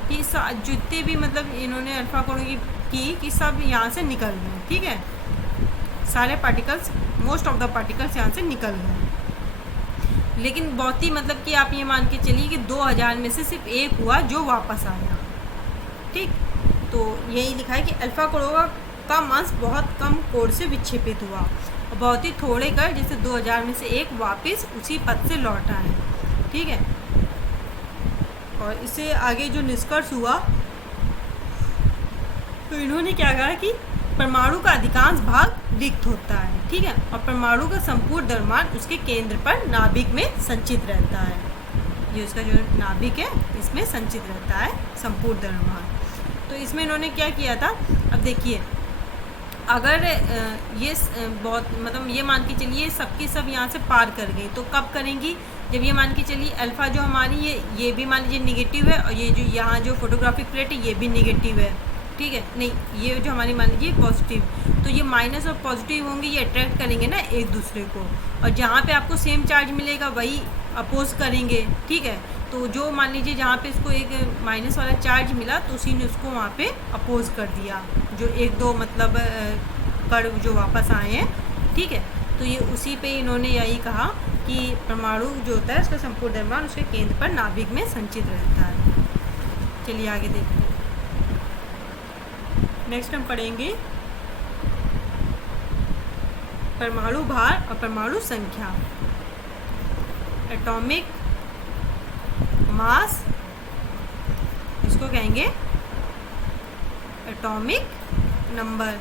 कि जितने भी मतलब इन्होंने अल्फा कणों की कि सब यहाँ से निकल गए, ठीक है, सारे particles, most of the particles यहाँ से निकल गए। लेकिन बहुत ही मतलब कि आप ये मान के चलिए कि 2000 में से सिर्फ एक हुआ जो वापस आया, ठीक। तो यही लिखा है कि अल्फा कणों का अंश बहुत कम कोण से विक्षेपित हुआ और बहुत ही थोड़े कण जैसे 2000 में से एक वापस उसी पथ से लौट आए, ठीक है। और इससे आगे जो निष्कर्ष हुआ तो इन्होंने क्या कहा कि परमाणु का अधिकांश भाग रिक्त होता है, ठीक है, और परमाणु का संपूर्ण द्रव्यमान उसके केंद्र पर नाभिक में संचित रहता है। ये उसका जो नाभिक है इसमें संचित रहता है संपूर्ण द्रव्यमान। तो इसमें इन्होंने क्या किया था, अब देखिए, अगर ये बहुत मतलब ये मान के चलिए सबकी सब यहाँ से पार कर गई तो कब करेंगी, जब ये मान के चलिए अल्फा जो हमारी ये भी मान लीजिए निगेटिव है और ये जो यहाँ जो फोटोग्राफिक प्लेट है ये भी निगेटिव है, ठीक है, नहीं ये जो हमारी मान लीजिए पॉजिटिव, तो ये माइनस और पॉजिटिव होंगे, ये अट्रैक्ट करेंगे ना एक दूसरे को, और जहाँ पे आपको सेम चार्ज मिलेगा वही अपोज करेंगे, ठीक है। तो जो मान लीजिए जहाँ पे इसको एक माइनस वाला चार्ज मिला तो उसी ने उसको वहाँ पे अपोज कर दिया, जो एक दो मतलब कण जो वापस आए हैं, ठीक है। तो ये उसी पे इन्होंने यही कहा कि परमाणु जो होता है उसका संपूर्ण द्रव्यमान उसके केंद्र पर नाभिक में संचित रहता है। चलिए आगे देखते हैं। नेक्स्ट हम पढ़ेंगे परमाणु भार और परमाणु संख्या। एटॉमिक मास, इसको कहेंगे एटॉमिक नंबर।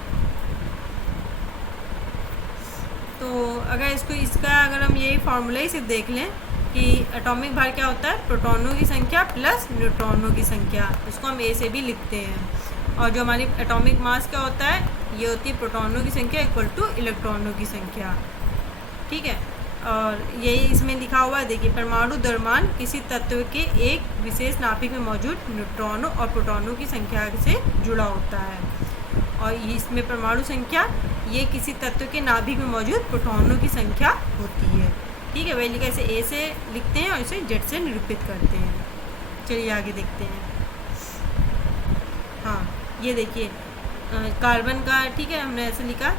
तो अगर इसका अगर हम यही फार्मूला ही सिर्फ देख लें कि एटॉमिक भार क्या होता है, प्रोटॉनों की संख्या प्लस न्यूट्रॉनों की संख्या, इसको हम ए से भी लिखते हैं। और जो हमारी एटॉमिक मास क्या होता है, ये होती है प्रोटॉनों की संख्या इक्वल टू इलेक्ट्रॉनों की संख्या, ठीक है। और यही इसमें लिखा हुआ है, देखिए, परमाणु द्रव्यमान किसी तत्व के एक विशेष नाभिक में मौजूद न्यूट्रॉनों और प्रोटॉनों की संख्या से जुड़ा होता है। और इसमें परमाणु संख्या ये किसी तत्व के नाभिक में मौजूद प्रोटॉनों की संख्या होती है, ठीक है। वही लिखा, इसे ए से लिखते हैं और इसे जेड से निरूपित करते हैं। चलिए आगे देखते हैं। हाँ, ये देखिए कार्बन का, ठीक है, हमने ऐसे लिखा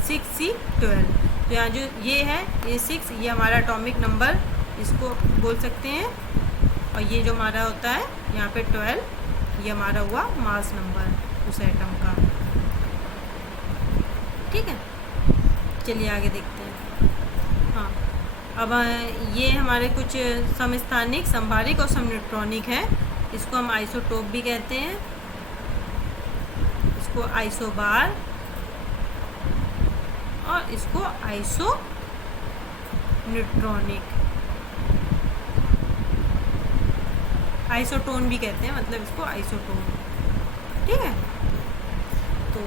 6C12। तो यहाँ जो ये है ये 6, ये हमारा एटॉमिक नंबर इसको बोल सकते हैं, और ये जो हमारा होता है यहाँ पे 12, ये हमारा हुआ मास नंबर उस एटम का, ठीक है। चलिए आगे देखते हैं। हाँ, अब ये हमारे कुछ समस्थानिक, संभारिक और समन्यूट्रॉनिक है। इसको हम आइसोटोप भी कहते हैं, इसको आइसोबार और इसको आइसो न्यूट्रॉनिक, आइसोटोन भी कहते हैं, मतलब इसको आइसोटोन, ठीक है। तो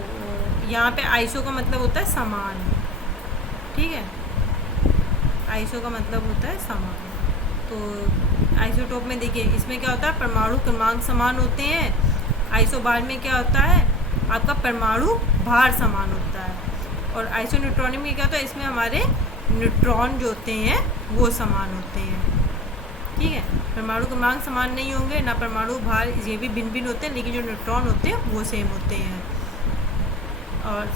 यहाँ पे आइसो का मतलब होता है समान, ठीक है, आइसो का मतलब होता है समान। तो आइसोटोप में देखिए इसमें क्या होता है, परमाणु क्रमांक समान होते हैं। आइसोबार में क्या होता है, आपका परमाणु भार समान होता है। और आइसोन्यूट्रॉनिक में क्या होता है, इसमें हमारे न्यूट्रॉन जो होते हैं वो समान होते हैं, ठीक है। परमाणु क्रमांक समान नहीं होंगे, ना परमाणु भार, ये भी भिन्न भिन्न होते हैं, लेकिन जो न्यूट्रॉन होते हैं वो सेम होते हैं। और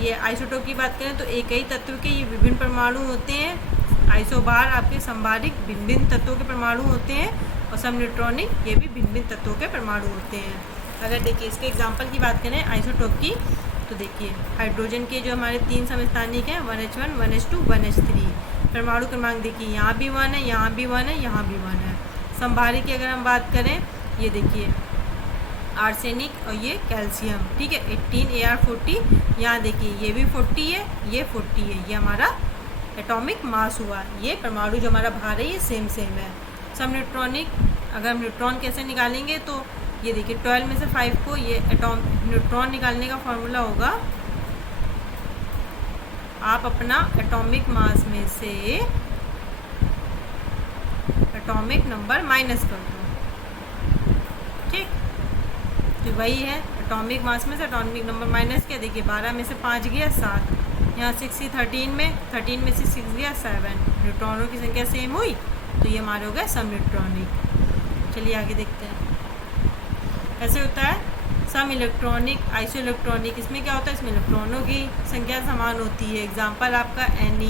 ये आइसोटोप की बात करें तो एक ही तत्व के ये विभिन्न परमाणु होते हैं। आइसोबार आपके संभारिक भिन्न भिन्न तत्वों के परमाणु होते हैं, और समन्यूट्रॉनिक ये भी भिन्न भिन्न तत्वों के परमाणु होते हैं। अगर देखिए इसके एग्जाम्पल की बात करें आइसोटोप की, तो देखिए हाइड्रोजन के जो हमारे 3 समस्थानिक हैं 1H1, 1H2, 1H3। परमाणु क्रमांक देखिए यहाँ भी 1 है, यहाँ भी 1 है, यहाँ भी 1 है। संभारिक की अगर हम बात करें, ये देखिए आर्सेनिक और ये कैल्शियम, ठीक है। 18 Ar40, यहाँ देखिए ये भी 40 है, ये 40 है, ये हमारा एटॉमिक मास हुआ। ये परमाणु जो हमारा भार है ये सेम है। सम न्यूट्रॉनिक, अगर हम न्यूट्रॉन कैसे निकालेंगे तो ये देखिए 12 में से 5 को ये न्यूट्रॉन निकालने का फॉर्मूला होगा, आप अपना एटॉमिक मास में से एटॉमिक नंबर माइनस कर दो, ठीक। तो वही है, एटॉमिक मास में से एटॉमिक नंबर माइनस किया। देखिए 12 में से 5 गया 7, यहाँ 6 थी 13 में से 6 गया 7, न्यूट्रॉनों की संख्या सेम हुई, तो ये हमारे हो गए सम न्यूट्रॉनिक। चलिए आगे देखते हैं कैसे होता है सम इलेक्ट्रॉनिक आइसो इलेक्ट्रॉनिक। इसमें क्या होता है, इसमें इलेक्ट्रॉनों की संख्या समान होती है। एग्जाम्पल आपका Na+,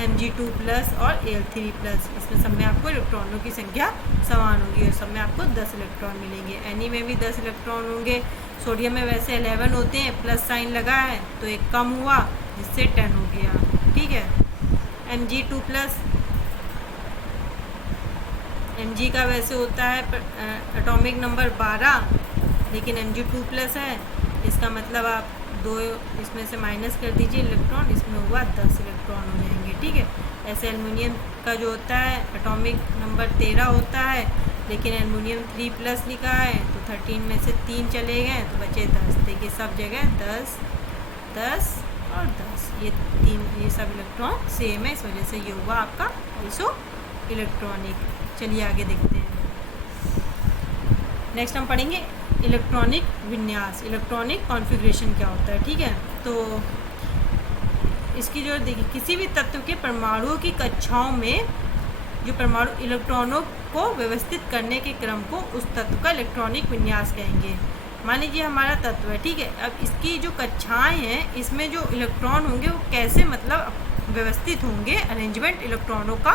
Mg2+ और Al3+। इसमें सब में आपको इलेक्ट्रॉनों की संख्या समान होगी और सब में आपको 10 इलेक्ट्रॉन मिलेंगे। Na में भी 10 इलेक्ट्रॉन होंगे। सोडियम में वैसे 11 होते हैं, प्लस साइन लगा है तो एक कम हुआ जिससे 10 हो गया, ठीक है। Mg2+, Mg का वैसे होता है एटॉमिक नंबर 12, लेकिन Mg2+ है, इसका मतलब आप 2 इसमें से माइनस कर दीजिए इलेक्ट्रॉन, इसमें हुआ 10 इलेक्ट्रॉन हो जाएंगे, ठीक है। ऐसे एल्युमिनियम का जो होता है एटॉमिक नंबर 13 होता है, लेकिन एल्युमिनियम 3+ लिखा है तो 13 में से 3 चले गए तो बचे 10। देखिए सब जगह 10 10 और 10, ये सब इलेक्ट्रॉन सेम है, इस वजह से ये हुआ आपका आइसो इलेक्ट्रॉनिक। चलिए आगे देखते हैं। नेक्स्ट हम पढ़ेंगे इलेक्ट्रॉनिक विन्यास, इलेक्ट्रॉनिक कॉन्फ़िगरेशन क्या होता है, ठीक है। तो इसकी जो देखिए किसी भी तत्व के परमाणुओं की कक्षाओं में जो परमाणु इलेक्ट्रॉनों को व्यवस्थित करने के क्रम को उस तत्व का इलेक्ट्रॉनिक विन्यास कहेंगे। मान लीजिए हमारा तत्व है, ठीक है। अब इसकी जो कक्षाएं हैं, इसमें जो इलेक्ट्रॉन होंगे वो कैसे मतलब व्यवस्थित होंगे, अरेंजमेंट इलेक्ट्रॉनों का,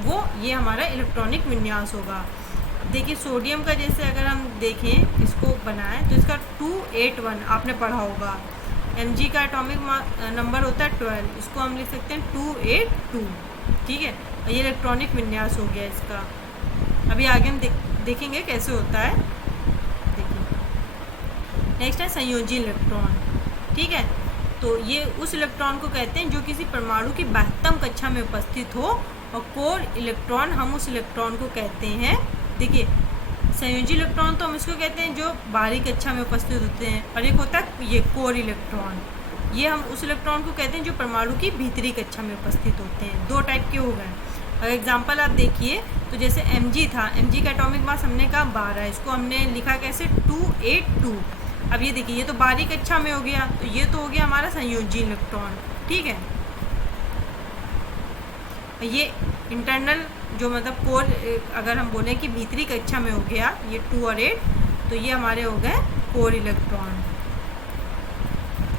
वो ये हमारा इलेक्ट्रॉनिक विन्यास होगा। देखिए सोडियम का जैसे अगर हम देखें इसको बनाएं तो इसका 281 आपने पढ़ा होगा। Mg का एटॉमिक नंबर होता है 12, इसको हम लिख सकते हैं 282, ठीक है। और ये इलेक्ट्रॉनिक विन्यास हो गया इसका। अभी आगे हम देखेंगे कैसे होता है। देखिए नेक्स्ट है संयोजी इलेक्ट्रॉन, ठीक है। तो ये उस इलेक्ट्रॉन को कहते हैं जो किसी परमाणु की बाह्यतम कक्षा में उपस्थित हो, और कोर इलेक्ट्रॉन हम उस इलेक्ट्रॉन को कहते हैं। देखिए संयोजी इलेक्ट्रॉन तो हम इसको कहते हैं जो बाहरी कक्षा में उपस्थित होते हैं, और एक होता है ये कोर इलेक्ट्रॉन, ये हम उस इलेक्ट्रॉन को कहते हैं जो परमाणु की भीतरी कक्षा में उपस्थित होते हैं। 2 टाइप के हो गए। अगर एग्जाम्पल आप देखिए तो जैसे Mg था, Mg का एटॉमिक मास हमने कहा 12, इसको हमने लिखा कैसे 282। अब ये देखिए ये तो बाहरी कक्षा में हो गया, तो ये तो हो गया हमारा संयोजी इलेक्ट्रॉन, ठीक है। ये इंटरनल जो मतलब कोर, अगर हम बोलें कि भीतरी कक्षा में हो गया ये 2 और 8, तो ये हमारे हो गए कोर इलेक्ट्रॉन,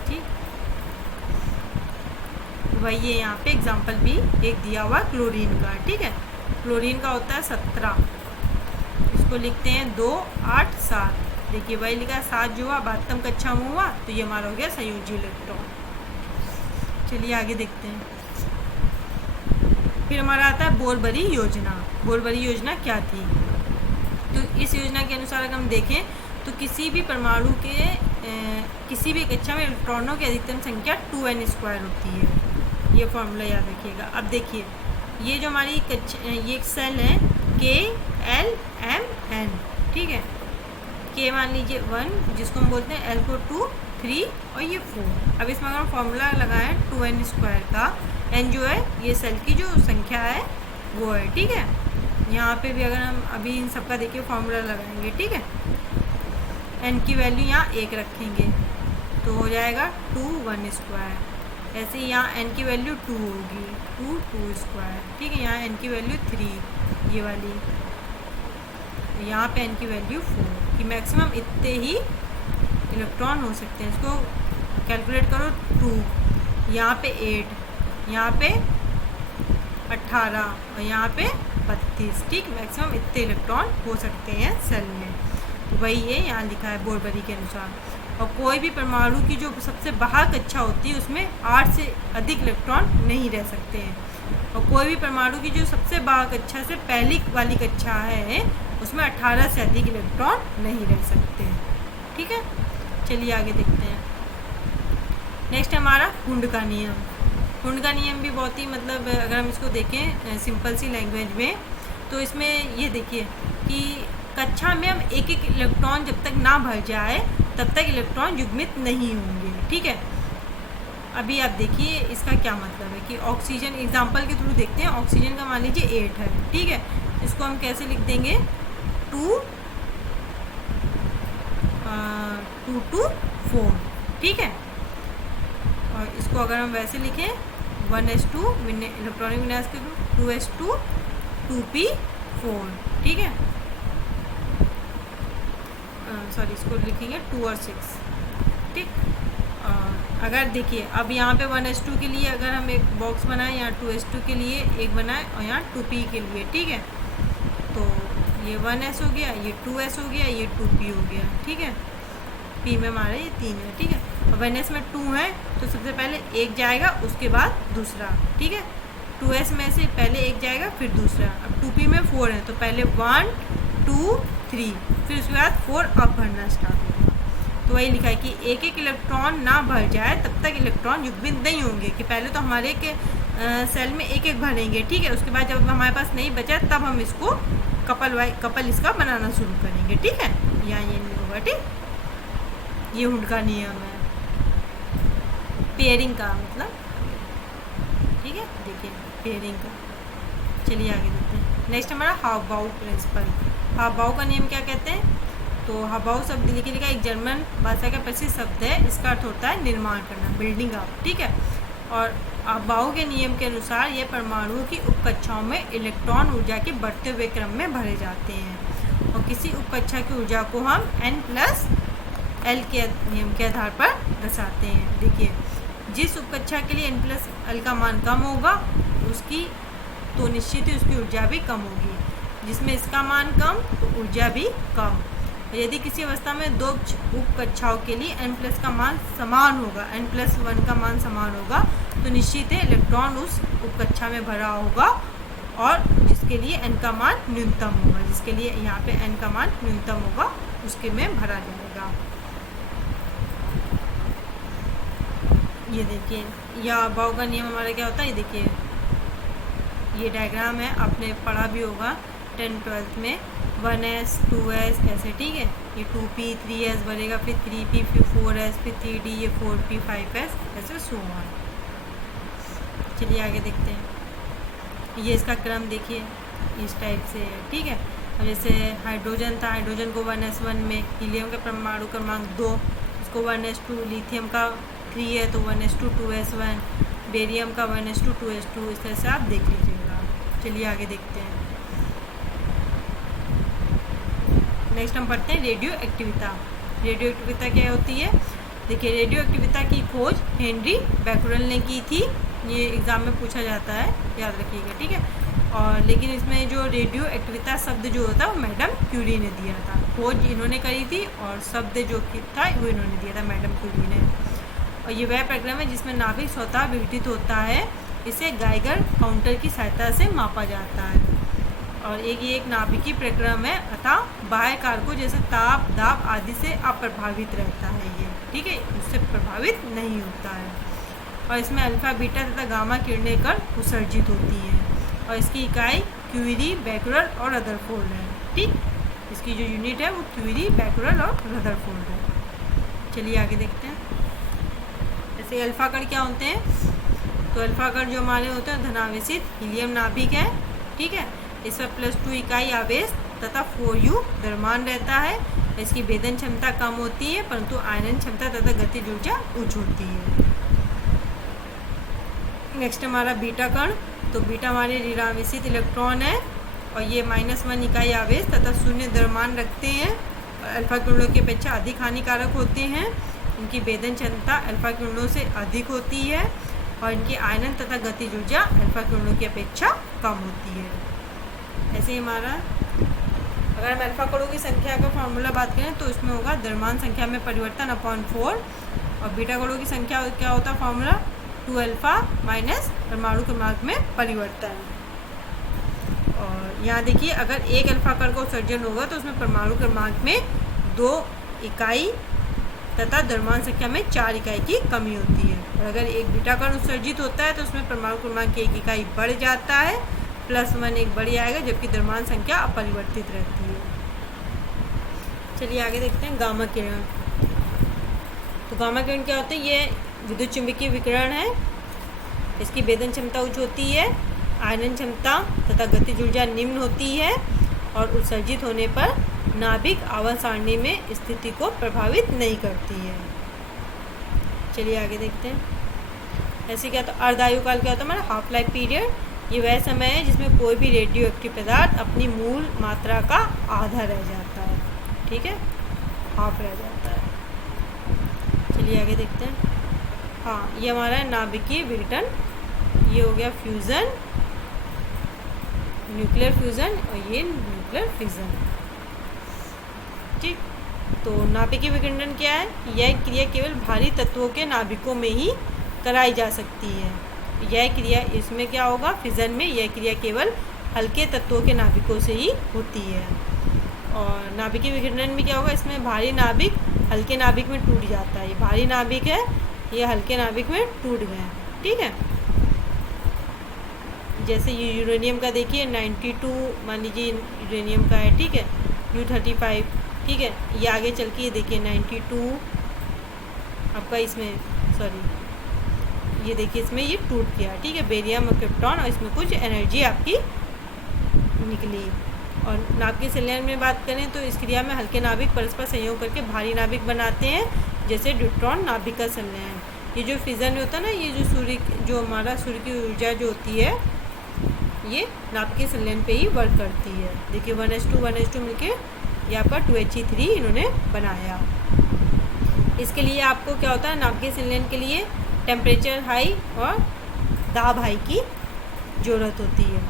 ठीक। वही ये यहाँ पे एग्जांपल भी एक दिया हुआ क्लोरीन का, ठीक है। क्लोरीन का होता है 17, इसको लिखते हैं 2 8 7। देखिए वही लिखा 7 जो हुआ बाह्यतम कक्षा में हुआ, तो ये हमारा हो गया संयोजी इलेक्ट्रॉन। चलिए आगे देखते हैं। फिर हमारा आता है बोरबरी योजना। बोरबरी योजना क्या थी, तो इस योजना के अनुसार अगर हम देखें तो किसी भी परमाणु के किसी भी कक्षा में इलेक्ट्रॉनों की अधिकतम संख्या 2n² होती है। ये फॉर्मूला याद रखिएगा। अब देखिए ये जो हमारी ये एक सेल है KLMN, ठीक है। K मान लीजिए 1, जिसको हम बोलते हैं, L को 2 3 और ये 4। अब इसमें अगर हम फॉर्मूला लगाएं 2n² का, n जो है ये सेल की जो संख्या है वो है, ठीक है। यहाँ पे भी अगर हम अभी इन सब का देखिए फॉर्मूला लगाएंगे, ठीक है। n की वैल्यू यहाँ 1 रखेंगे तो हो जाएगा 2 1²। ऐसे ही यहाँ n की वैल्यू 2 होगी, 2 2², ठीक है। यहाँ n की वैल्यू 3 ये वाली, यहाँ पे n की वैल्यू 4 कि मैक्सिमम इतने ही इलेक्ट्रॉन हो सकते हैं। इसको कैलकुलेट करो 2, यहाँ पे 8, यहाँ पे 18 और यहाँ पे 32, ठीक। मैक्सिमम इतने इलेक्ट्रॉन हो सकते हैं सेल में, तो वही है यहाँ लिखा है बोरबरी के अनुसार। और कोई भी परमाणु की जो सबसे बाहर कक्षा होती है उसमें 8 से अधिक इलेक्ट्रॉन नहीं रह सकते हैं, और कोई भी परमाणु की जो सबसे बाहर कक्षा से पहली वाली कक्षा है उसमें 18 से अधिक इलेक्ट्रॉन नहीं रह सकते हैं। ठीक है, चलिए आगे देखते हैं। नेक्स्ट हमारा हुंड का नियम। हुंड का नियम भी बहुत ही मतलब अगर हम इसको देखें सिंपल सी लैंग्वेज में, तो इसमें ये देखिए कि कक्षा में हम एक एक इलेक्ट्रॉन जब तक ना भर जाए तब तक इलेक्ट्रॉन युग्मित नहीं होंगे। ठीक है, अभी आप देखिए इसका क्या मतलब है कि ऑक्सीजन एग्जाम्पल के थ्रू देखते हैं। ऑक्सीजन का मान लीजिए 8 है। ठीक है, इसको हम कैसे लिख देंगे 2 to 4। ठीक है, और इसको अगर हम वैसे लिखें 1s2 इलेक्ट्रॉनिक विन्यास के थ्रू 2s2 2p4। ठीक है, सॉरी इसको लिखेंगे 2 और 6। ठीक, अगर देखिए अब यहाँ पे 1s2 के लिए अगर हम एक बॉक्स बनाएं, यहाँ 2s2 के लिए एक बनाएं और यहाँ 2p के लिए। ठीक है, तो ये 1s हो गया, ये 2s हो गया, ये 2p हो गया। ठीक है, p में हमारे ये 3 है। ठीक है, और 1s में 2 है तो सबसे पहले एक जाएगा उसके बाद दूसरा। ठीक है, 2s में से पहले एक जाएगा फिर दूसरा। अब 2p में 4 है तो पहले 1 2 3 फिर उसके बाद 4 अब भरना स्टार्ट होगा। तो वही लिखा है कि एक एक इलेक्ट्रॉन ना भर जाए तब तक इलेक्ट्रॉन युग्मित नहीं होंगे, कि पहले तो हमारे के सेल में एक एक भरेंगे। ठीक है, उसके बाद जब हमारे पास नहीं बचा तब हम इसको कपल इसका बनाना शुरू करेंगे। ठीक है, यहाँ ये नहीं होगा। ठीक, ये हुंड का नियम है पेयरिंग का मतलब। ठीक है, देखिए पेयरिंग का। चलिए आगे देखते हैं। नेक्स्ट हमारा हाव-बाउ प्रिंसिपल। हाव-बाउ का नियम क्या कहते हैं, तो हाव-बाउ शब्द लिखा एक जर्मन भाषा का प्रसिद्ध शब्द है। इसका अर्थ होता है निर्माण करना, बिल्डिंग अप। ठीक है, और हाव-बाउ के नियम के अनुसार ये परमाणुओं की उपकक्षाओं में इलेक्ट्रॉन ऊर्जा के बढ़ते हुए क्रम में भरे जाते हैं, और किसी उपकक्षा की ऊर्जा को हम n+l के नियम के आधार पर दर्शाते हैं। देखिए, जिस उपकक्षा के लिए n+l का मान कम होगा उसकी तो निश्चित ही उसकी ऊर्जा भी कम होगी, जिसमें इसका मान कम तो ऊर्जा भी कम। यदि किसी अवस्था में दो उपकक्षाओं के लिए n+ का मान समान होगा, n+1 का मान समान होगा, तो निश्चित है इलेक्ट्रॉन उस उपकक्षा में भरा होगा, और जिसके लिए n का मान न्यूनतम होगा, जिसके लिए यहाँ पे n का मान न्यूनतम होगा उसके में भरा जाएगा। ये देखिए, यह हाव-बाउ का नियम हमारा क्या होता है, ये देखिए ये डायग्राम है, आपने पढ़ा भी होगा 10th-12th में 1s 2s ऐसे। ठीक है, ये 2p 3s बनेगा, फिर 3p फिर 4s फिर 3d ये 4p 5s ऐसे सो ऑन। चलिए आगे देखते हैं। ये इसका क्रम देखिए इस टाइप से है। ठीक है, अब जैसे हाइड्रोजन था, हाइड्रोजन को 1s1 में, हीलियम का परमाणु क्रमांक 2 उसको 1s2, लिथियम का 3 है तो 1s2 2s1, बेरियम का 1s2 2s2, इस तरह से आप देख लीजिएगा। चलिए आगे देखते हैं। नेक्स्ट हम पढ़ते हैं रेडियो एक्टिविता। रेडियो एक्टिविता क्या होती है, देखिए रेडियो एक्टिविता की खोज हेनरी बैक्यूरेल ने की थी। ये एग्ज़ाम में पूछा जाता है, याद रखिएगा। ठीक है, और लेकिन इसमें जो रेडियो एक्टिविता शब्द जो होता है वो मैडम क्यूरी ने दिया था। खोज इन्होंने करी थी और शब्द जो था वो इन्होंने दिया था, मैडम क्यूरी ने। और ये वह प्रक्रम है जिसमें नाभिक स्वतः विघटित होता है, इसे गाइगर काउंटर की सहायता से मापा जाता है। और ये एक नाभिकीय प्रक्रम है, अतः बाह्य कारकों जैसे ताप, दाब आदि से अप्रभावित रहता है ये। ठीक है, उससे प्रभावित नहीं होता है। और इसमें अल्फा, बीटा तथा गामा किरणें कर उत्सर्जित होती हैं, और इसकी इकाई क्यूरी, बैक्यूरेल और रदरफोर्ड है। ठीक, इसकी जो यूनिट है वो क्यूरी, बैक्यूरेल और रदरफोर्ड है। चलिए आगे देखते हैं। जैसे अल्फा कण क्या होते हैं, तो अल्फा कण जो हमारे होते हैं धनावेशित हीलियम नाभिक है। ठीक है, इसमें +2 इकाई आवेश तथा 4u द्रव्यमान रहता है। इसकी भेदन क्षमता कम होती है परंतु आयनन क्षमता तथा गतिज ऊर्जा उच्च होती है। नेक्स्ट हमारा बीटा कण, तो बीटा हमारे ऋणावेशित इलेक्ट्रॉन है और ये -1 इकाई आवेश तथा 0 द्रव्यमान रखते हैं, और अल्फा किरणों की अपेक्षा अधिक हानिकारक होते हैं। इनकी भेदन क्षमता अल्फा किरणों से अधिक होती है और इनकी आयनन तथा गतिज ऊर्जा अल्फा किरणों की अपेक्षा कम होती है। ऐसे ही हमारा अगर हम अल्फा कणों की संख्या का फॉर्मूला बात करें तो इसमें होगा द्रव्यमान संख्या में परिवर्तन अपॉन 4, और बीटा कणों की संख्या क्या होता है फॉर्मूला 2α माइनस परमाणु क्रमांक में परिवर्तन। और यहाँ देखिए, अगर एक अल्फा कण का उत्सर्जन होगा तो उसमें परमाणु क्रमांक में 2 इकाई तथा द्रव्यमान संख्या में 4 इकाई की कमी होती है। और अगर एक बीटा कण उत्सर्जित होता है तो उसमें परमाणु क्रमांक 1 इकाई बढ़ जाता है, +1 एक बढ़ जाएगा, जबकि द्रव्यमान संख्या अपरिवर्तित रहती है। चलिए आगे देखते हैं गामा किरण। तो गामा किरण क्या होता है? ये विद्युत चुंबकीय विकिरण है। इसकी वेदन क्षमता उच्च होती है, आयनन क्षमता तथा गतिज ऊर्जा निम्न होती है और उत्सर्जित होने पर नाभिक आवर्त सारणी में स्थिति को प्रभावित नहीं करती है। चलिए आगे देखते हैं। ऐसे क्या, तो अर्धायुकाल क्या होता है? हमारा हाफ लाइफ पीरियड। ये वह समय है जिसमें कोई भी रेडियो एक्टिव पदार्थ अपनी मूल मात्रा का आधा रह जाता है। ठीक है, हाफ रह जाता है। चलिए आगे देखते हैं। हाँ, ये हमारा नाभिकीय विघटन, ये हो गया फ्यूज़न, न्यूक्लियर फ्यूज़न, और ये न्यूक्लियर फिजन। ठीक, तो नाभिकीय विघटन क्या है? यह क्रिया केवल भारी तत्वों के नाभिकों में ही कराई जा सकती है। यह क्रिया, इसमें क्या होगा? फिजन में यह क्रिया केवल हल्के तत्वों के नाभिकों से ही होती है। और नाभिकीय विघटन में क्या होगा? इसमें भारी नाभिक हल्के नाभिक में टूट जाता है। ये भारी नाभिक है, ये हल्के नाभिक में टूट गए। ठीक है, जैसे ये यूरेनियम का देखिए 92 मान लीजिए यूरेनियम का है। ठीक है, U35। ठीक है, ये आगे चल के ये देखिए 92 आपका इसमें, सॉरी, ये देखिए इसमें ये टूट गया। ठीक है, बेरियम और क्रिप्टॉन, और इसमें कुछ एनर्जी आपकी निकली। और नाभिकीय संलयन में बात करें तो इस क्रिया में हल्के नाभिक परस्पर संयोग करके भारी नाभिक बनाते हैं, जैसे ड्यूट्रॉन नाभिक का संलयन। ये जो फिजन होता है ना, ये जो हमारा सूर्य की ऊर्जा जो होती है, ये नाभिकीय संलयन पे ही वर्क करती है। देखिए 1s2 मिलके यहाँ पर 2He3 इन्होंने बनाया। इसके लिए आपको क्या होता है? नाभिकीय संलयन के लिए टेम्परेचर हाई और दाब हाई की ज़रूरत होती है।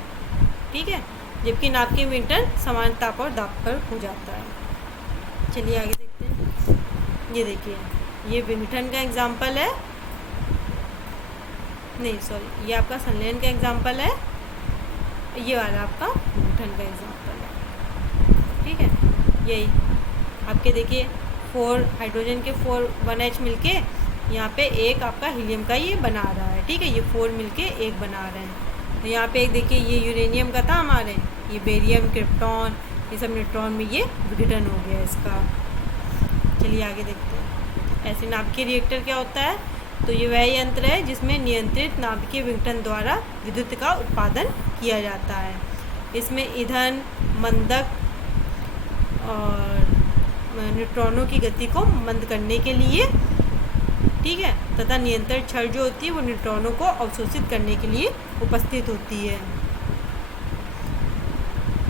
ठीक है, जबकि नाभिकीय विघटन समान ताप और दाब पर हो जाता है। चलिए आगे देखते हैं। ये देखिए, ये विघटन का एग्जाम्पल है, नहीं सॉरी, ये आपका संलयन का एग्जाम्पल है, ये वाला आपका विघटन का एग्जाम्पल है। ठीक है, यही आपके देखिए 4 हाइड्रोजन के 1H मिलके यहाँ पे एक आपका हीलियम का ये बना रहा है। ठीक है, ये 4 मिलके एक बना रहे हैं। तो यहाँ पे एक देखिए, ये यूरेनियम का था हमारे, ये बेरियम, क्रिप्टॉन, ये सब न्यूट्रॉन में ये विघटन हो गया इसका। चलिए आगे देखते हैं। ऐसे नाभिकीय रिएक्टर क्या होता है? तो ये वह यंत्र है जिसमें नियंत्रित नाभिकीय विघटन द्वारा विद्युत का उत्पादन किया जाता है। इसमें ईंधन, मंदक और न्यूट्रॉनों की गति को मंद करने के लिए, ठीक है, तथा नियंत्रण छड़ जो होती है वो न्यूट्रॉनों को अवशोषित करने के लिए उपस्थित होती है।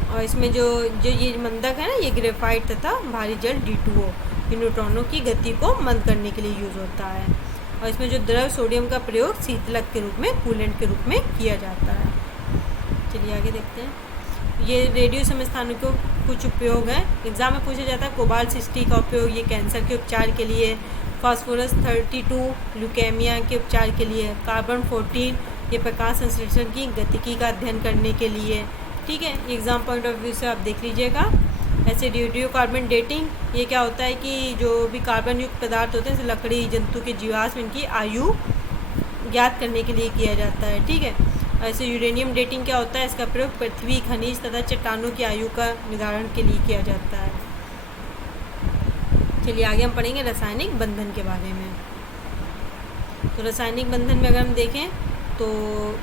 और इसमें जो ये मंदक है ना, ये ग्रेफाइट तथा भारी जल D2O, ये न्यूट्रॉनों की गति को मंद करने के लिए यूज़ होता है। और इसमें जो द्रव सोडियम का प्रयोग शीतलक के रूप में, कूलेंट के रूप में किया जाता है। चलिए आगे देखते हैं। ये रेडियो समस्थानिकों को कुछ उपयोग है, एग्जाम में पूछा जाता है। कोबाल्ट 60 का उपयोग ये कैंसर के उपचार के लिए, फास्फोरस 32 ल्यूकेमिया के उपचार के लिए, कार्बन 14 ये प्रकाश संश्लेषण की गतिकी का अध्ययन करने के लिए। ठीक है, एग्जाम पॉइंट ऑफ व्यू से आप देख लीजिएगा। ऐसे रेडियो कार्बन डेटिंग, ये क्या होता है कि जो भी कार्बन युक्त पदार्थ होते हैं, जैसे लकड़ी, जंतु के जीवाश्म, इनकी आयु ज्ञात करने के लिए किया जाता है। ठीक है, ऐसे यूरेनियम डेटिंग क्या होता है? इसका प्रयोग पृथ्वी, खनिज तथा चट्टानों की आयु का निर्धारण के लिए किया जाता है। चलिए आगे हम पढ़ेंगे रासायनिक बंधन के बारे में। तो रासायनिक बंधन में अगर हम देखें तो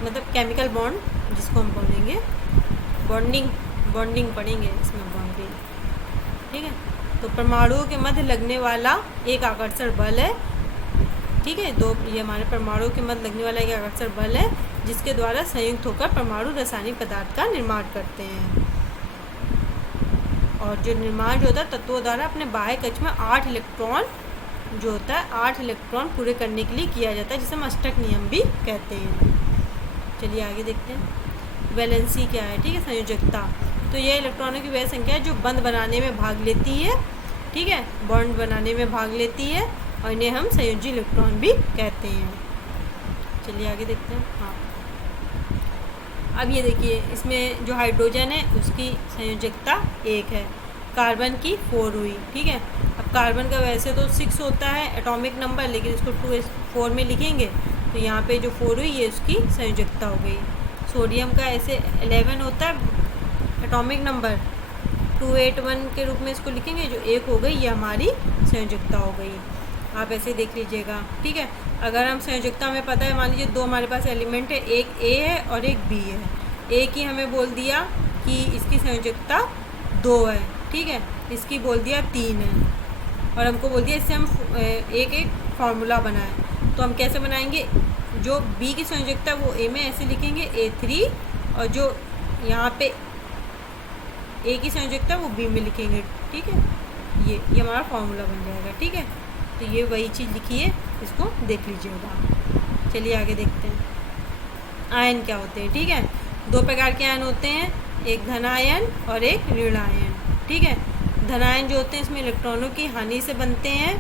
मतलब केमिकल बॉन्ड जिसको हम बोलेंगे, बॉन्डिंग पढ़ेंगे इसमें, बॉन्डिंग। ठीक है, तो परमाणुओं के मध्य लगने वाला एक आकर्षण बल है। ठीक है, ये हमारे परमाणुओं के मध्य लगने वाला एक आकर्षण बल है जिसके द्वारा संयुक्त होकर परमाणु रासायनिक पदार्थ का निर्माण करते हैं। और जो निर्माण जो होता है तत्वों द्वारा अपने बाह्य कक्ष में 8 इलेक्ट्रॉन जो होता है, 8 इलेक्ट्रॉन पूरे करने के लिए किया जाता है, जिसे हम अष्टक नियम भी कहते हैं। चलिए आगे देखते हैं। वैलेंसी क्या है? ठीक है, संयोजकता। तो यह इलेक्ट्रॉनों की वह संख्या है जो बंध बनाने में भाग लेती है। ठीक है, बॉन्ड बनाने में भाग लेती है, और इन्हें हम संयोजी इलेक्ट्रॉन भी कहते हैं। चलिए आगे देखते हैं। हाँ, अब ये देखिए, इसमें जो हाइड्रोजन है उसकी संयोजकता 1 है, कार्बन की 4 हुई। ठीक है, अब कार्बन का वैसे तो 6 होता है एटॉमिक नंबर, लेकिन इसको 4 में लिखेंगे तो यहाँ पे जो 4 हुई ये उसकी संयोजकता हो गई। सोडियम का ऐसे 11 होता है एटॉमिक नंबर, 281 के रूप में इसको लिखेंगे, जो 1 हो गई ये हमारी संयोजकता हो गई। आप ऐसे देख लीजिएगा। ठीक है, अगर हम संयोजकता हमें पता है, मान लीजिए 2 हमारे पास एलिमेंट है, एक ए है और एक बी है। ए की हमें बोल दिया कि इसकी संयोजकता 2 है। ठीक है, इसकी बोल दिया 3 है, और हमको बोल दिया इससे हम एक फार्मूला बनाएं। तो हम कैसे बनाएंगे, जो बी की संयोजकता वो ए में ऐसे लिखेंगे A3, और जो यहाँ पे ए की संयोजकता वो बी में लिखेंगे। ठीक है, ये हमारा फार्मूला बन जाएगा। ठीक है, तो ये वही चीज़ लिखी है, इसको देख लीजिएगा। चलिए आगे देखते हैं आयन क्या होते हैं। ठीक है, 2 प्रकार के आयन होते हैं, एक धन आयन और एक ऋण आयन। ठीक है, धन आयन जो होते हैं इसमें इलेक्ट्रॉनों की हानि से बनते हैं,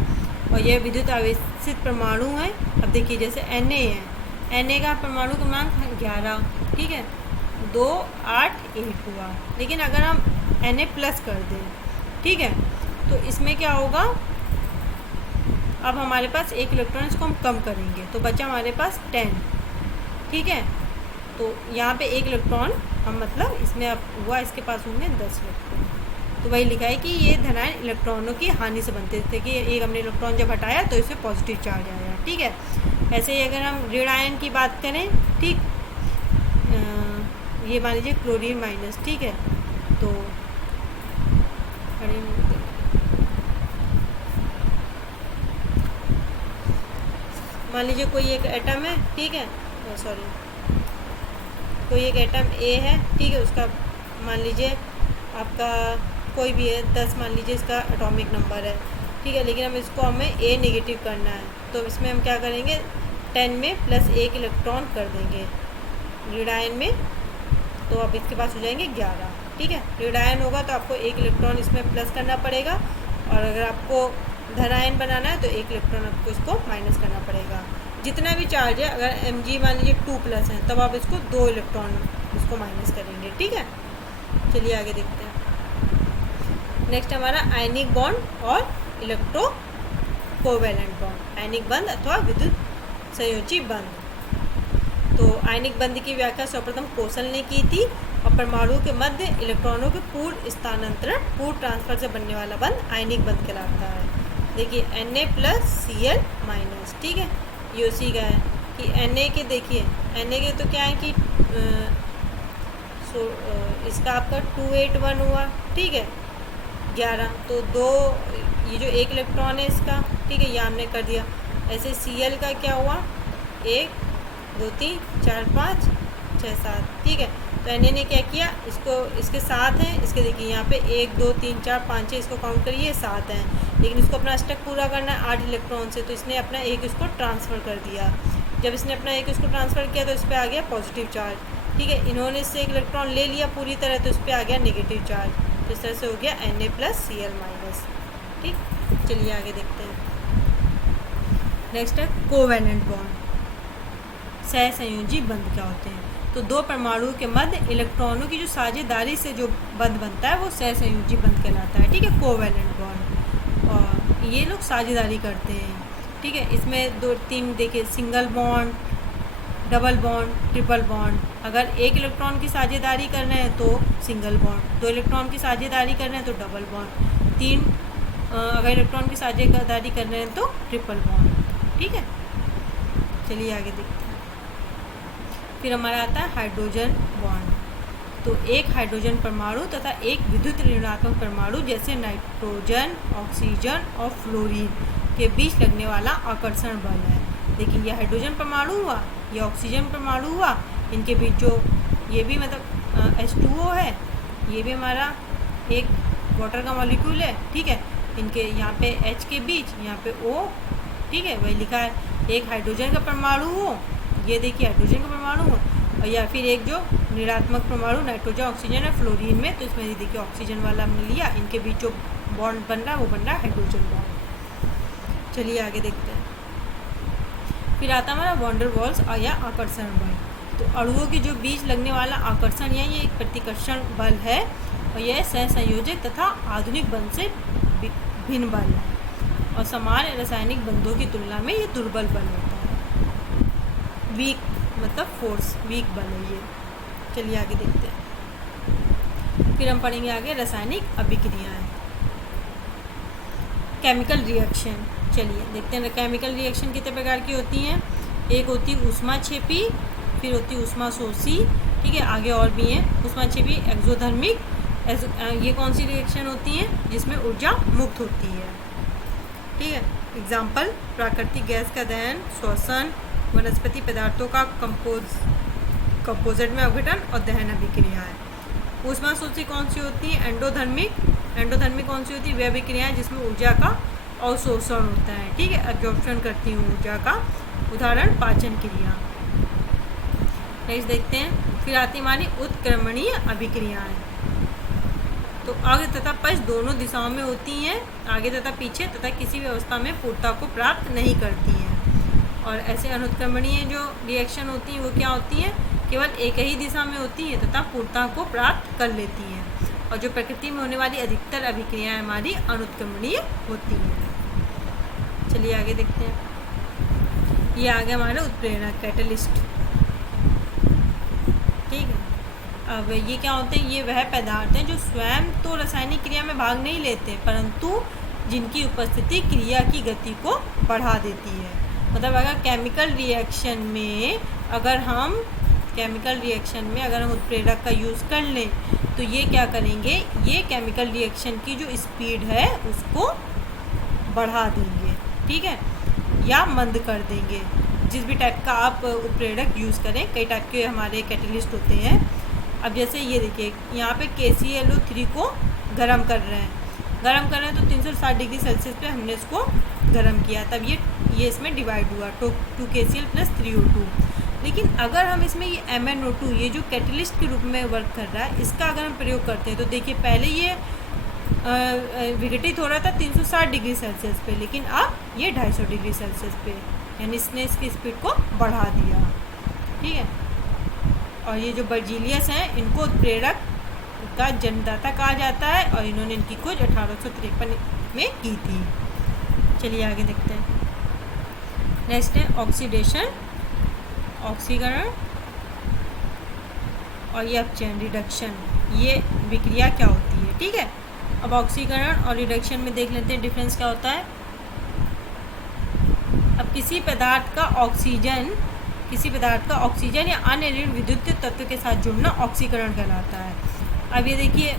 और यह विद्युत आवेशित परमाणु हैं। अब देखिए जैसे Na है, Na का परमाणु क्रमांक 11। ठीक है, 2, 8, 1 हुआ। लेकिन अगर हम Na प्लस कर दें, ठीक है, तो इसमें क्या होगा, अब हमारे पास एक इलेक्ट्रॉन, इसको हम कम करेंगे तो बचा हमारे पास 10। ठीक है, तो यहाँ पे एक इलेक्ट्रॉन हम मतलब इसमें अब हुआ, इसके पास होंगे 10 इलेक्ट्रॉन। तो वही लिखा है कि ये धनायन इलेक्ट्रॉनों की हानि से बनते थे, कि एक हमने इलेक्ट्रॉन जब हटाया तो इसमें पॉजिटिव चार्ज आया। ठीक है, ऐसे ही अगर हम ऋण आयन की बात करें, ठीक, ये मान लीजिए क्लोरीन माइनस। ठीक है, तो मान लीजिए कोई एक एटम है। ठीक है, सॉरी, कोई एक एटम ए है। ठीक है, उसका मान लीजिए आपका कोई भी है 10, मान लीजिए इसका एटॉमिक नंबर है। ठीक है, लेकिन हम इसको हमें ए नेगेटिव करना है, तो इसमें हम क्या करेंगे, 10 में प्लस 1 इलेक्ट्रॉन कर देंगे ऋण आयन में, तो अब इसके पास हो जाएंगे 11। ठीक है, ऋण आयन होगा तो आपको 1 इलेक्ट्रॉन इसमें प्लस करना पड़ेगा, और अगर आपको धन आयन बनाना है तो 1 इलेक्ट्रॉन आपको इसको माइनस करना पड़ेगा। जितना भी चार्ज है, अगर Mg मान लीजिए 2+ है, तब आप इसको 2 इलेक्ट्रॉन इसको माइनस करेंगे। ठीक है, चलिए आगे देखते हैं। नेक्स्ट हमारा आयनिक बॉन्ड और इलेक्ट्रो कोवेलेंट बॉन्ड, आयनिक बंध अथवा विद्युत संयोजी बंध। तो आयनिक बंध की व्याख्या सर्वप्रथम कोसल ने की थी, और परमाणु के मध्य इलेक्ट्रॉनों के पूर्ण स्थानांतरण, पूर्ण ट्रांसफर से बनने वाला बंध आयनिक बंध कहलाता है। देखिए Na+Cl-। ठीक है, ये उसी का है कि Na के, देखिए Na के तो क्या है कि इसका आपका 281 हुआ। ठीक है, 11, तो 2, ये जो 1 इलेक्ट्रॉन है इसका, ठीक है, ये हमने कर दिया। ऐसे Cl का क्या हुआ, 1, 2, 3, 4, 5, 6, 7। ठीक है, तो Na ने क्या किया, इसको इसके 7 हैं, इसके देखिए यहाँ पे 1, 2, 3, 4, 5, 6, इसको काउंट करिए 7 हैं, लेकिन इसको अपना स्टक पूरा करना है 8 इलेक्ट्रॉन से, तो इसने अपना 1 इसको ट्रांसफ़र कर दिया। जब इसने अपना 1 इसको ट्रांसफ़र किया तो इस पर आ गया पॉजिटिव चार्ज। ठीक है, इन्होंने इससे 1 इलेक्ट्रॉन ले लिया पूरी तरह, तो इस पर आ गया नेगेटिव चार्ज, तो इस तरह से हो गया Na+Cl-। ठीक, चलिए आगे देखते हैं। नेक्स्ट है कोवेलेंट बॉन्ड, सहसंयोजी बंध क्या होते हैं। तो 2 परमाणु के मध्य इलेक्ट्रॉनों की जो साझेदारी से जो बंध बनता है वो सहसंयोजी बंध कहलाता है। ठीक है, कोवेलेंट बॉन्ड, और ये लोग साझेदारी करते हैं। ठीक है, इसमें 2-3 देखिए, single bond, double bond, triple bond. अगर 1 इलेक्ट्रॉन की साझेदारी कर रहे हैं तो सिंगल बॉन्ड, 2 इलेक्ट्रॉन की साझेदारी कर रहे हैं तो डबल बॉन्ड, 3 अगर इलेक्ट्रॉन की साझेदारी कर रहे हैं तो ट्रिपल बॉन्ड। ठीक है, चलिए आगे देखते हैं। फिर हमारा आता है हाइड्रोजन बॉन्ड। तो एक हाइड्रोजन परमाणु तथा एक विद्युत ऋणात्मक परमाणु जैसे नाइट्रोजन, ऑक्सीजन और फ्लोरीन के बीच लगने वाला आकर्षण बल है। देखिए, ये हाइड्रोजन परमाणु हुआ, ये ऑक्सीजन परमाणु हुआ, इनके बीच जो ये भी मतलब H2O है, ये भी हमारा एक वाटर का मॉलिक्यूल है। ठीक है, इनके यहाँ पे H के बीच, यहाँ पे O। ठीक है, वही लिखा है, एक हाइड्रोजन का परमाणु हो, ये देखिए हाइड्रोजन का परमाणु हो, और या फिर एक जो ऋणात्मक परमाणु नाइट्रोजन, ऑक्सीजन है फ्लोरीन में, तो इसमें देखिए ऑक्सीजन वाला हमने लिया, इनके बीच जो बॉन्ड बन रहा है वो बन रहा है हाइड्रोजन बॉन्ड। चलिए आगे देखते हैं। फिर आता हमारा वॉन्डर वॉल्स या आकर्षण बल। तो अणुओं के जो बीच लगने वाला आकर्षण या ये एक प्रतिकर्षण बल है और यह सहसंयोजक तथा आधुनिक बल से भिन्न बल है और सामान्य रासायनिक बंधों की तुलना में ये दुर्बल बल होता है। वीक मतलब फोर्स, वीक बल है ये। चलिए आगे देखते हैं। फिर हम पढ़ेंगे आगे रासायनिक अभिक्रियाएं। केमिकल रिएक्शन, चलिए देखते हैं केमिकल रिएक्शन कितने प्रकार की होती हैं। एक होती है ऊष्माक्षेपी, फिर होती है ऊष्माशोषी, ठीक है, आगे और भी हैं। ऊष्माक्षेपी एक्सोथर्मिक, ये कौन सी रिएक्शन होती हैं जिसमें ऊर्जा मुक्त होती है, ठीक है। एग्जाम्पल प्राकृतिक गैस का दहन, श्वसन, वनस्पति पदार्थों का कंपोजिट में अपघटन और दहन अभिक्रियाएं। ऊष्माशोषी कौन सी होती है? एंडोथर्मिक कौन सी होती है? वे अभिक्रियाएं जिसमें ऊर्जा का अवशोषण होता है, ठीक है, एब्जॉर्प्शन करती हूँ ऊर्जा का, उदाहरण पाचन क्रिया। नेक्स्ट देखते हैं। फिर आती हमारी उत्क्रमणीय अभिक्रियाएं। तो आगे तथा पश्च दोनों दिशाओं में होती हैं, आगे तथा पीछे, तथा किसी भी अवस्था में पूर्णता को प्राप्त नहीं करती हैं। और ऐसे अनुत्क्रमणीय जो रिएक्शन होती हैं वो क्या होती हैं? केवल एक ही दिशा में होती हैं तथा पूर्णता को प्राप्त कर लेती हैं। और जो प्रकृति में होने वाली अधिकतर अभिक्रियाएं हमारी अनुत्क्रमणीय होती हैं। चलिए आगे देखते हैं। ये आगे हमारा उत्प्रेरक कैटलिस्ट, ठीक है। अब ये क्या होते हैं? ये वह पदार्थ हैं जो स्वयं तो रासायनिक क्रिया में भाग नहीं लेते, परंतु जिनकी उपस्थिति क्रिया की गति को बढ़ा देती है। मतलब अगर केमिकल रिएक्शन में अगर हम उत्प्रेरक का यूज़ कर लें तो ये क्या करेंगे? ये केमिकल रिएक्शन की जो स्पीड है उसको बढ़ा देंगे, ठीक है, या मंद कर देंगे। जिस भी टाइप का आप उत्प्रेरक यूज़ करें, कई टाइप के हमारे कैटलिस्ट होते हैं। अब जैसे ये देखिए, यहाँ पे KClO3 को गरम कर रहे हैं तो 360 डिग्री सेल्सियस पे हमने इसको गरम किया, तब ये इसमें डिवाइड हुआ 2KCl + 3O2। लेकिन अगर हम इसमें ये MnO2, ये जो कैटलिस्ट के रूप में वर्क कर रहा है, इसका अगर हम प्रयोग करते हैं तो देखिए पहले ये विघटित हो रहा था 360 डिग्री सेल्सियस पे, लेकिन अब ये 250 डिग्री सेल्सियस पे, यानी इसने इसकी स्पीड को बढ़ा दिया, ठीक है। और ये जो बर्जीलियस हैं, इनको उत्प्रेरक का जन्मदाता कहा जाता है और इन्होंने इनकी खोज 1853 में की थी। चलिए आगे देखते हैं। नेक्स्ट है ऑक्सीडेशन, ऑक्सीकरण, और ये अपचयन, रिडक्शन। ये विक्रिया क्या होती है, ठीक है। अब ऑक्सीकरण और रिडक्शन में देख लेते हैं डिफरेंस क्या होता है। अब किसी पदार्थ का ऑक्सीजन या अन्य ऋण विद्युत तत्व के साथ जुड़ना ऑक्सीकरण कहलाता है। अब ये देखिए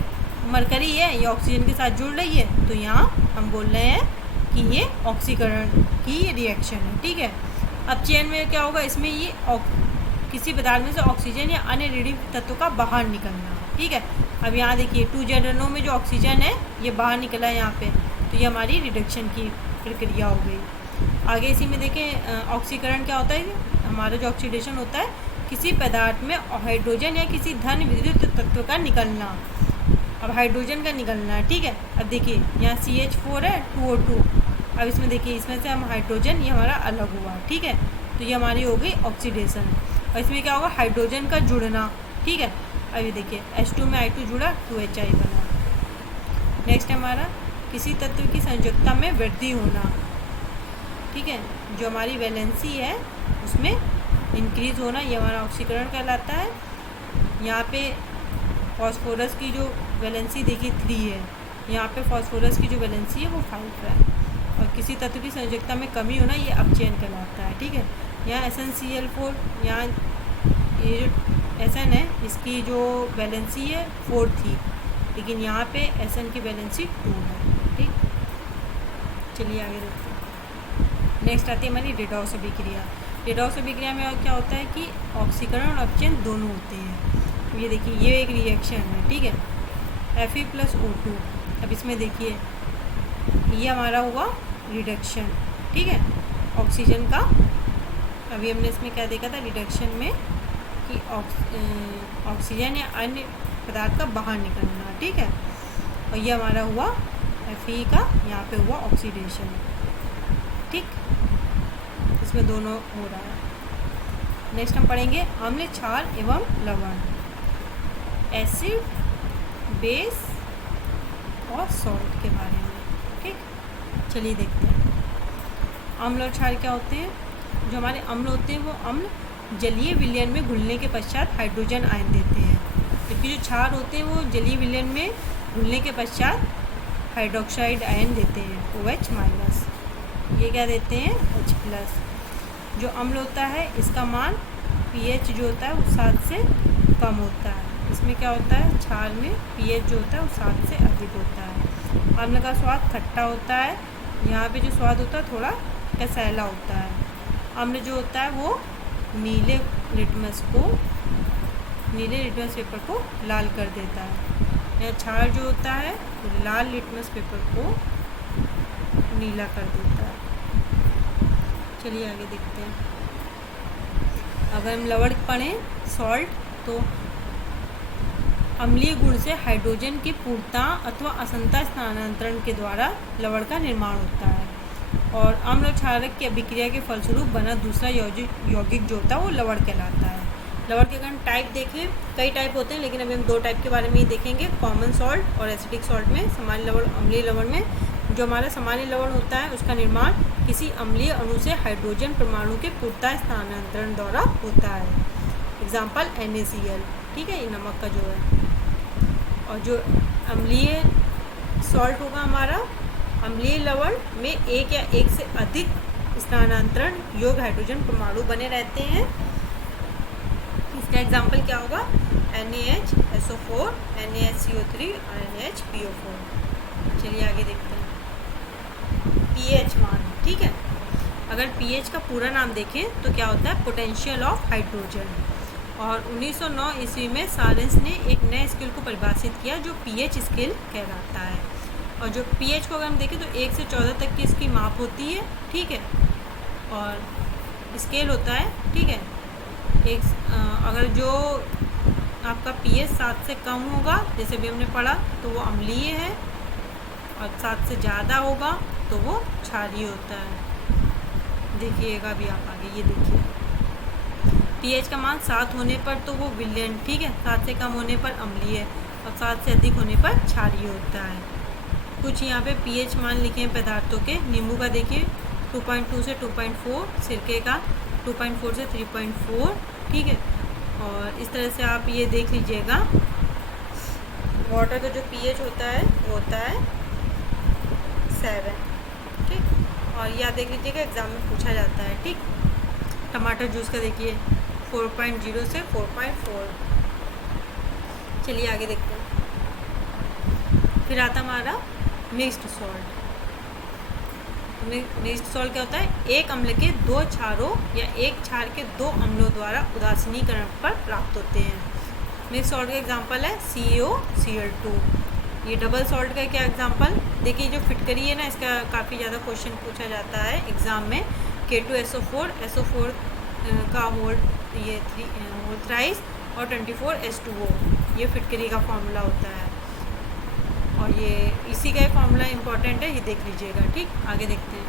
मरकरी है, ये ऑक्सीजन के साथ जुड़ रही है, तो यहाँ हम बोल रहे हैं कि ये ऑक्सीकरण की रिएक्शन है, ठीक है। अपचयन में क्या होगा? इसमें ये किसी पदार्थ में से ऑक्सीजन या अन्य ऋण तत्व का बाहर निकलना, ठीक है। अब यहाँ देखिए 2ZNO में जो ऑक्सीजन है ये बाहर निकला है यहाँ पे, तो ये हमारी रिडक्शन की प्रक्रिया हो गई। आगे इसी में देखें ऑक्सीकरण क्या होता है। हमारा जो ऑक्सीडेशन होता है, किसी पदार्थ में हाइड्रोजन या किसी धन विद्युत तत्व का निकलना। अब हाइड्रोजन का निकलना है, ठीक है। अब देखिए यहाँ CH4 है, 2O2। अब इसमें देखिए, इसमें से हम हाइड्रोजन, ये हमारा अलग हुआ, ठीक है, तो ये हमारी हो गई ऑक्सीडेशन। और इसमें क्या होगा? हाइड्रोजन का जुड़ना, ठीक है। अब ये देखिए H2 में I2 जुड़ा, 2HI बना। नेक्स्ट हमारा किसी तत्व की संयोजकता में वृद्धि होना, ठीक है, जो हमारी वैलेंसी है उसमें इंक्रीज होना, ये हमारा ऑक्सीकरण कहलाता है। यहाँ पे फॉस्फोरस की जो वैलेंसी देखिए 3 है, यहाँ पे फॉस्फोरस की जो वैलेंसी है वो 5 है। और किसी तत्व की संयोजकता में कमी होना, ये अपचयन कहलाता है, ठीक है। यहाँ SnCl4, यहाँ ये जो Sn है इसकी जो वैलेंसी है 4 थी, लेकिन यहाँ पे Sn की वैलेंसी 2 है, ठीक। चलिए आगे देखते हैं। नेक्स्ट आती है हमारी रेडॉक्स अभिक्रिया। रेडॉक्स अभिक्रिया में क्या होता है कि ऑक्सीकरण और अपचयन दोनों होते हैं। ये देखिए ये एक रिएक्शन है, ठीक है, Fe + O2। अब इसमें देखिए ये हमारा हुआ रिडक्शन, ठीक है, ऑक्सीजन का। अभी हमने इसमें क्या देखा था रिडक्शन में कि ऑक्सीजन या अन्य पदार्थ का बाहर निकलना, ठीक है। और ये हमारा हुआ Fe का, यहाँ पे हुआ ऑक्सीडेशन, ठीक। इसमें दोनों हो रहा है। नेक्स्ट हम पढ़ेंगे अम्ल, क्षार एवं लवण, एसिड, बेस और सॉल्ट के बारे में। ठीक, चलिए देखते हैं अम्ल और क्षार क्या होते हैं। जो हमारे अम्ल होते हैं वो अम्ल जलीय विलयन में घुलने के पश्चात हाइड्रोजन आयन देते हैं, जबकि जो क्षार होते हैं वो जलीय विलयन में घुलने के पश्चात हाइड्रोक्साइड आयन देते हैं, OH माइनस। ये क्या देते हैं, H प्लस। जो अम्ल होता है इसका मान pH जो होता है वो 7 से कम होता है। इसमें क्या होता है, क्षार में pH जो होता है वो 7 से अधिक होता है। अम्ल का स्वाद खट्टा होता है, यहाँ पे जो स्वाद होता है थोड़ा कसैला होता है। अम्ल जो होता है वो नीले लिटमस पेपर को लाल कर देता है। या क्षार जो होता है वो लाल लिटमस पेपर को नीला कर देता है। चलिए आगे देखते हैं। अगर हम लवण पढ़ें, सॉल्ट, तो अम्लीय गुण से हाइड्रोजन की पूर्णता अथवा असंता स्थानांतरण के द्वारा लवण का निर्माण होता है। और अम्ल और क्षारक की अभिक्रिया के फलस्वरूप बना दूसरा यौगिक जो होता है वो लवण कहलाता है। लवण के कारण टाइप देखें, कई टाइप होते हैं, लेकिन अभी हम 2 टाइप के बारे में ही देखेंगे, कॉमन सॉल्ट और एसिडिक सॉल्ट में। सामान्य लवण, अम्लीय लवण में जो हमारा सामान्य लवण होता है उसका निर्माण किसी अम्लीय अणु से हाइड्रोजन परमाणु के पूर्णता स्थानांतरण द्वारा होता है। एग्जाम्पल NaCl, ठीक है, ये नमक का जो है। और जो अम्लीय सॉल्ट होगा हमारा, अम्लीय लवण में एक या एक से अधिक स्थानांतरण योग्य हाइड्रोजन परमाणु बने रहते हैं। इसका एग्जाम्पल क्या होगा, NaHSO4, NaHCO3 और NaHPO4। चलिए आगे देखते हैं। pH मान, ठीक है। अगर pH का पूरा नाम देखें तो क्या होता है, पोटेंशियल ऑफ हाइड्रोजन। और 1909 ईस्वी में सारेंस ने एक नए स्केल को परिभाषित किया जो pH स्केल कहलाता है। और जो pH को अगर हम देखें तो 1 से 14 तक की इसकी माप होती है, ठीक है, और स्केल होता है, ठीक है। अगर जो आपका pH 7 से कम होगा, जैसे भी हमने पढ़ा, तो वो अम्लीय है, और 7 से ज़्यादा होगा तो वो क्षारीय होता है। देखिएगा अभी आप आगे, ये देखिए pH का मान 7 होने पर तो वो विलयन, ठीक है, 7 से कम होने पर अम्लीय और 7 से अधिक होने पर क्षारीय होता है। कुछ यहाँ पे pH मान लिखे हैं पदार्थों के। नींबू का देखिए 2.2 से 2.4, सिरके का 2.4 से 3.4, ठीक है। और इस तरह से आप ये देख लीजिएगा, वाटर का जो pH होता है वो होता है 7, ठीक। और यह देख लीजिएगा, एग्जाम में पूछा जाता है, ठीक। टमाटर जूस का देखिए 4.0 से 4.4। चलिए आगे देखते हैं। फिर आता हमारा मिक्स्ड सॉल्ट। तो मिक्स्ड सॉल्ट क्या होता है, एक अम्ल के 2 क्षारों या एक क्षार के 2 अम्लों द्वारा उदासीनीकरण पर प्राप्त होते हैं। मिक्स्ड सॉल्ट का एग्जांपल है CaOCl2। ये डबल सॉल्ट का क्या एग्जांपल, देखिए जो फिटकरी है ना, इसका काफ़ी ज़्यादा क्वेश्चन पूछा जाता है एग्ज़ाम में। K2SO4, SO4 का होल ये 3 थ्राइस और 24H2O, ये फिटकरी का फॉर्मूला होता है। और ये इसी का फॉर्मूला इंपॉर्टेंट है, ये देख लीजिएगा, ठीक। आगे देखते हैं।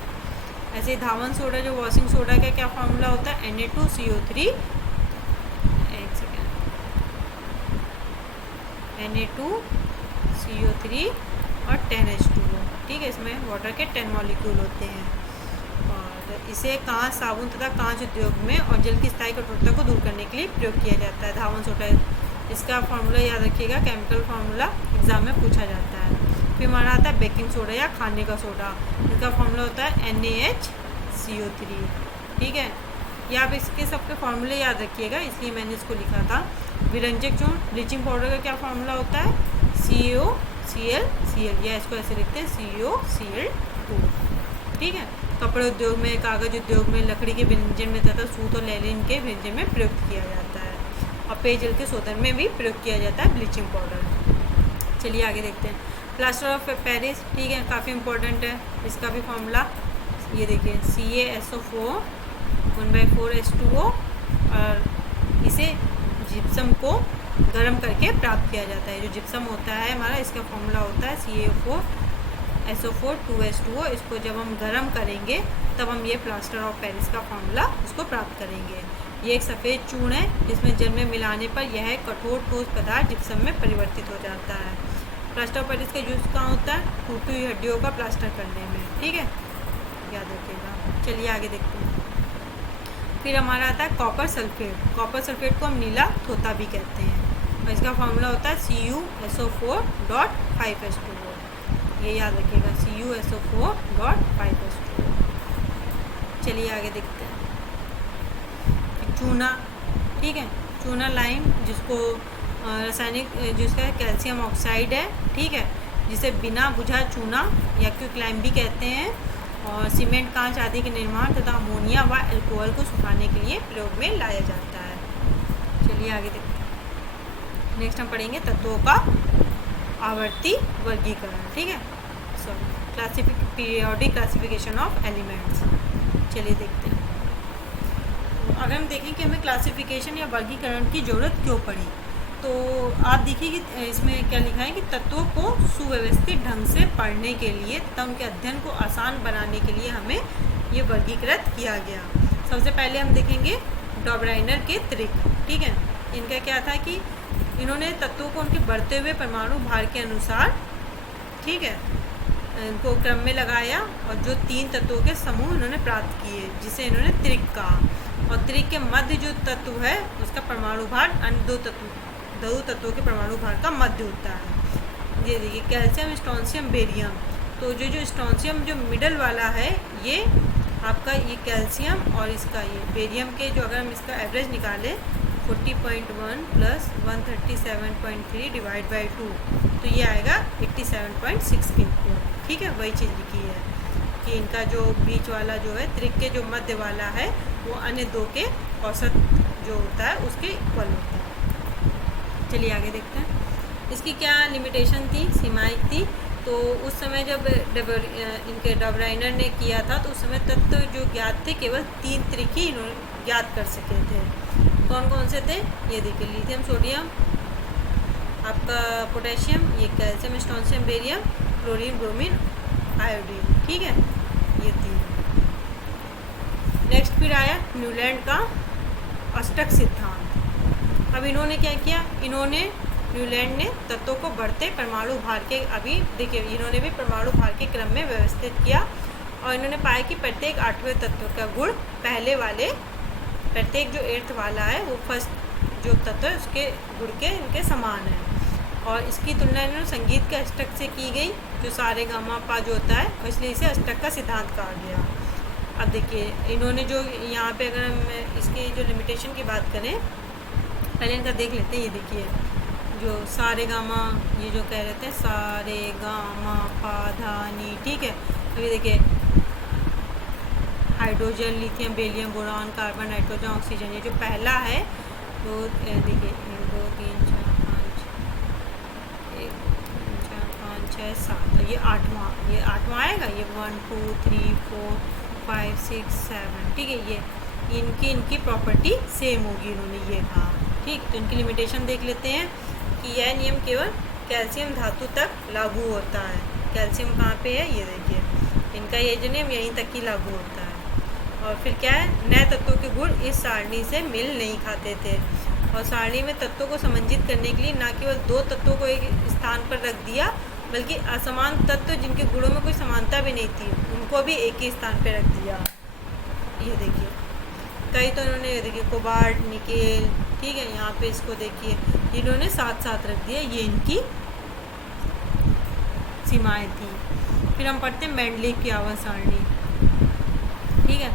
ऐसे धावन सोडा, जो वॉशिंग सोडा का क्या फॉर्मूला होता है, Na2CO3, एक सेकेंड, Na2CO3 और 10H2O, ठीक है। इसमें वाटर के 10 मॉलिक्यूल होते हैं। और इसे कांच, साबुन तथा कांच उद्योग में और जल की स्थायी कठोरता को दूर करने के लिए प्रयोग किया जाता है। धावन सोडा, इसका फार्मूला याद रखिएगा, केमिकल फार्मूला एग्जाम में पूछा जाता है। फिर हमारा आता है बेकिंग सोडा या खाने का सोडा, इसका फार्मूला होता है NaHCO3, ठीक है। ये आप इसके सबके फार्मूले याद रखिएगा, इसलिए मैंने इसको लिखा था। विरंजक चूर्ण, ब्लीचिंग पाउडर का क्या फार्मूला होता है, CaOCl, या इसको ऐसे लिखते हैं CaOCl2, ठीक है। कपड़े उद्योग में, कागज उद्योग में, लकड़ी के व्यंजन में तथा सूत और लैलिन के व्यंजन में प्रयोग किया जाता है। और पेयजल के शोधन में भी प्रयोग किया जाता है ब्लीचिंग पाउडर। चलिए आगे देखते हैं। प्लास्टर ऑफ पेरिस, ठीक है, काफ़ी इंपॉर्टेंट है। इसका भी फॉर्मूला ये देखिए, CaSO4 1/4H2O, और इसे जिप्सम को गर्म करके प्राप्त किया जाता है। जो जिप्सम होता है हमारा, इसका फॉर्मूला होता है CaO4SO4 2H2O। इसको जब हम गर्म करेंगे तब हम ये प्लास्टर ऑफ पेरिस का फॉर्मूला उसको प्राप्त करेंगे। ये एक सफ़ेद चूर्ण है जिसमें जल में मिलाने पर यह कठोर ठोस पदार्थ जिप्सम में परिवर्तित हो जाता है। प्लास्टर ऑफ पेरिस का यूज़ कहाँ होता है? टूटी हुई हड्डियों का प्लास्टर करने में, ठीक है, याद रखिएगा। चलिए आगे देखते हैं। फिर हमारा आता है कॉपर सल्फेट। कॉपर सल्फेट को हम नीला थोता भी कहते हैं और इसका फार्मूला होता है CuSO4.5H2O। ये याद रखिएगा, CuSO4.5H2O। चलिए आगे देखते हैं। चूना, ठीक है, चूना लाइम जिसको रासायनिक जिसका कैल्शियम ऑक्साइड है, ठीक है, जिसे बिना बुझा चूना या क्विक लाइम भी कहते हैं, और सीमेंट, कांच आदि के निर्माण तथा अमोनिया व अल्कोहल को सुखाने के लिए प्रयोग में लाया जाता है। चलिए आगे देखते हैं। नेक्स्ट हम पढ़ेंगे तत्वों का आवर्ती वर्गीकरण, ठीक है, पीरियोडिक क्लासिफिकेशन ऑफ एलिमेंट्स। चलिए देखते हैं। अगर हम देखें कि हमें क्लासिफिकेशन या वर्गीकरण की ज़रूरत क्यों पड़ी, तो आप देखिए कि इसमें क्या लिखा है कि तत्वों को सुव्यवस्थित ढंग से पढ़ने के लिए तथा उनके अध्ययन को आसान बनाने के लिए हमें ये वर्गीकृत किया गया। सबसे पहले हम देखेंगे डॉबराइनर के त्रिक, ठीक है। इनका क्या था कि इन्होंने तत्वों को उनके बढ़ते हुए परमाणु भार के अनुसार, ठीक है, इनको क्रम में लगाया और जो 3 तत्वों के समूह इन्होंने प्राप्त किए जिसे इन्होंने त्रिक कहा। और त्रिक के मध्य जो तत्व है उसका परमाणु भार अन्य दो तत्वों के परमाणु भार का मध्य होता है। ये देखिए कैल्शियम, स्ट्रोंशियम, बेरियम। तो जो स्ट्रोंशियम जो मिडल वाला है ये आपका ये कैल्शियम, और इसका ये बेरियम के जो अगर हम इसका एवरेज निकालें 40.1 प्लस 137.3 डिवाइड बाई 2 तो ये आएगा 87.6 के, ठीक है। वही चीज़ लिखी है कि इनका जो बीच वाला जो है त्रिक के जो मध्य वाला है वो अन्य दो के औसत जो होता है उसके इक्वल होता है। चलिए आगे देखते हैं। इसकी क्या लिमिटेशन थी, सीमाएं थी। तो उस समय जब इनके डॉबराइनर ने किया था तो उस समय तत्व जो ज्ञात थे केवल 3 त्रिक ही इन्होंने ज्ञात कर सके थे। कौन कौन से थे? ये देखिए, लिथियम, सोडियम, आपका पोटेशियम, ये calcium, strontium, barium, chlorine, bromine, iodine, ठीक है, ये 3। नेक्स्ट फिर आया न्यूलैंड का अष्टक सिद्धांत। अब इन्होंने क्या किया, न्यूलैंड ने तत्वों को बढ़ते परमाणु भार के, अभी देखिए इन्होंने भी परमाणु भार के क्रम में व्यवस्थित किया और इन्होंने पाया कि प्रत्येक 8वें तत्व का गुण पहले वाले, प्रत्येक जो 8th वाला है वो फर्स्ट जो तत्व है उसके गुण के इनके समान है। और इसकी तुलना इन्होंने संगीत के अष्टक से की गई जो सारे गामा पा जो होता है, और इसलिए इसे अष्टक का सिद्धांत कहा गया। अब देखिए इन्होंने जो यहाँ पे अगर हम इसकी जो लिमिटेशन की बात करें, पहले इनका देख लेते हैं। ये देखिए जो सारे गामा, ये जो कह रहे थे सारे गामा पा धा नी, ठीक है। अभी देखिए hydrogen, lithium, barium, boron, carbon, nitrogen, oxygen, ये जो पहला है तो देखिए 1 2 3 4 5 6 7, ये 8वां आएगा। ये 1 2 3 4 5 6 7, ठीक है। ये इनकी प्रॉपर्टी सेम होगी, इन्होंने ये कहा, ठीक। तो इनकी लिमिटेशन देख लेते हैं कि यह नियम केवल कैल्शियम धातु तक लागू होता है। कैल्शियम कहाँ पे है, ये देखिए, इनका ये जो नियम यहीं तक ही लागू होता है। और फिर क्या है, नए तत्वों के गुण इस सारणी से मेल नहीं खाते थे और सारणी में तत्वों को समंजित करने के लिए न केवल 2 तत्वों को एक स्थान पर रख दिया, बल्कि असमान तत्व जिनके गुणों में कोई समानता भी नहीं थी उनको भी एक ही स्थान पर रख दिया। ये देखिए कई तो इन्होंने, देखिए कोबाल्ट, निकेल, ठीक है, यहाँ पे इसको देखिए इन्होंने साथ साथ रख दिया। ये इनकी सीमाएं थी। फिर हम पढ़ते हैं मेंडलीव की आवर्त सारणी, ठीक है।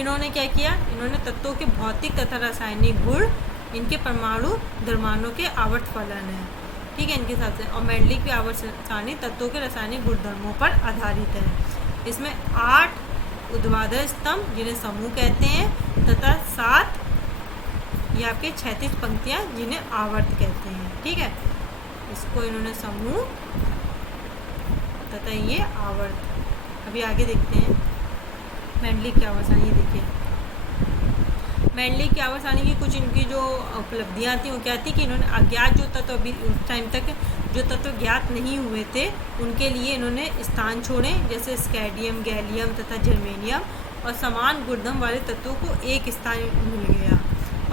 इन्होंने क्या किया, इन्होंने तत्वों के भौतिक तथा रासायनिक गुण इनके परमाणु द्रव्यमानों के आवर्त फलन है, ठीक है, इनके हिसाब से। और मेंडलीव की आवर्त सारणी तत्वों के रासायनिक गुणधर्मों पर आधारित है। इसमें 8 ऊर्ध्वाधर स्तंभ जिन्हें समूह कहते हैं तथा 7 ये आपके 36 पंक्तियाँ जिन्हें आवर्त कहते हैं, ठीक है। इसको इन्होंने समूह तथा ये आवर्त। अभी आगे देखते हैं मेंडलीव की आवर्त सारणी। देखिए मेंडलीव की आवर्त सारणी की कुछ इनकी जो उपलब्धियाँ थी वो क्या थी कि इन्होंने अज्ञात जो तत्व अभी उस टाइम तक जो तत्व ज्ञात नहीं हुए थे उनके लिए इन्होंने स्थान छोड़े, जैसे स्कैडियम, गैलियम तथा जर्मेनियम, और समान गुणधर्म वाले तत्वों को एक स्थान मिल गया।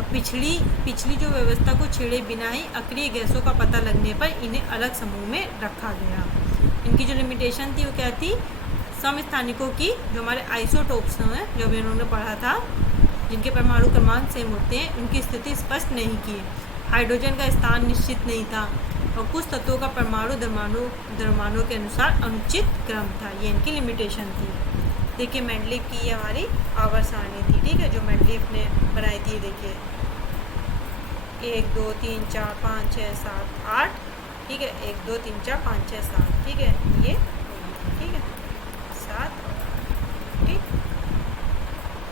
और पिछली जो व्यवस्था को छेड़े बिना ही अक्रिय गैसों का पता लगने पर इन्हें अलग समूह में रखा गया। इनकी जो लिमिटेशन थी वो क्या थी, समस्थानिकों की, जो हमारे आइसोटोप्स हैं जो भी इन्होंने पढ़ा था, जिनके परमाणु क्रमांक सेम होते हैं, उनकी स्थिति स्पष्ट नहीं की। हाइड्रोजन का स्थान निश्चित नहीं था और कुछ तत्वों का परमाणु द्रव्यमानों के अनुसार अनुचित क्रम था। ये इनकी लिमिटेशन थी। देखिए मेंडलीव की ये हमारी आवर्त सारणी थी, ठीक है, जो मेंडलीव ने बनाई थी। देखिए 1 2 3 4 5 6 7 8, ठीक है, 1 2 3 4 5 6 7, ठीक है, ये ठीक है 7 ठीक,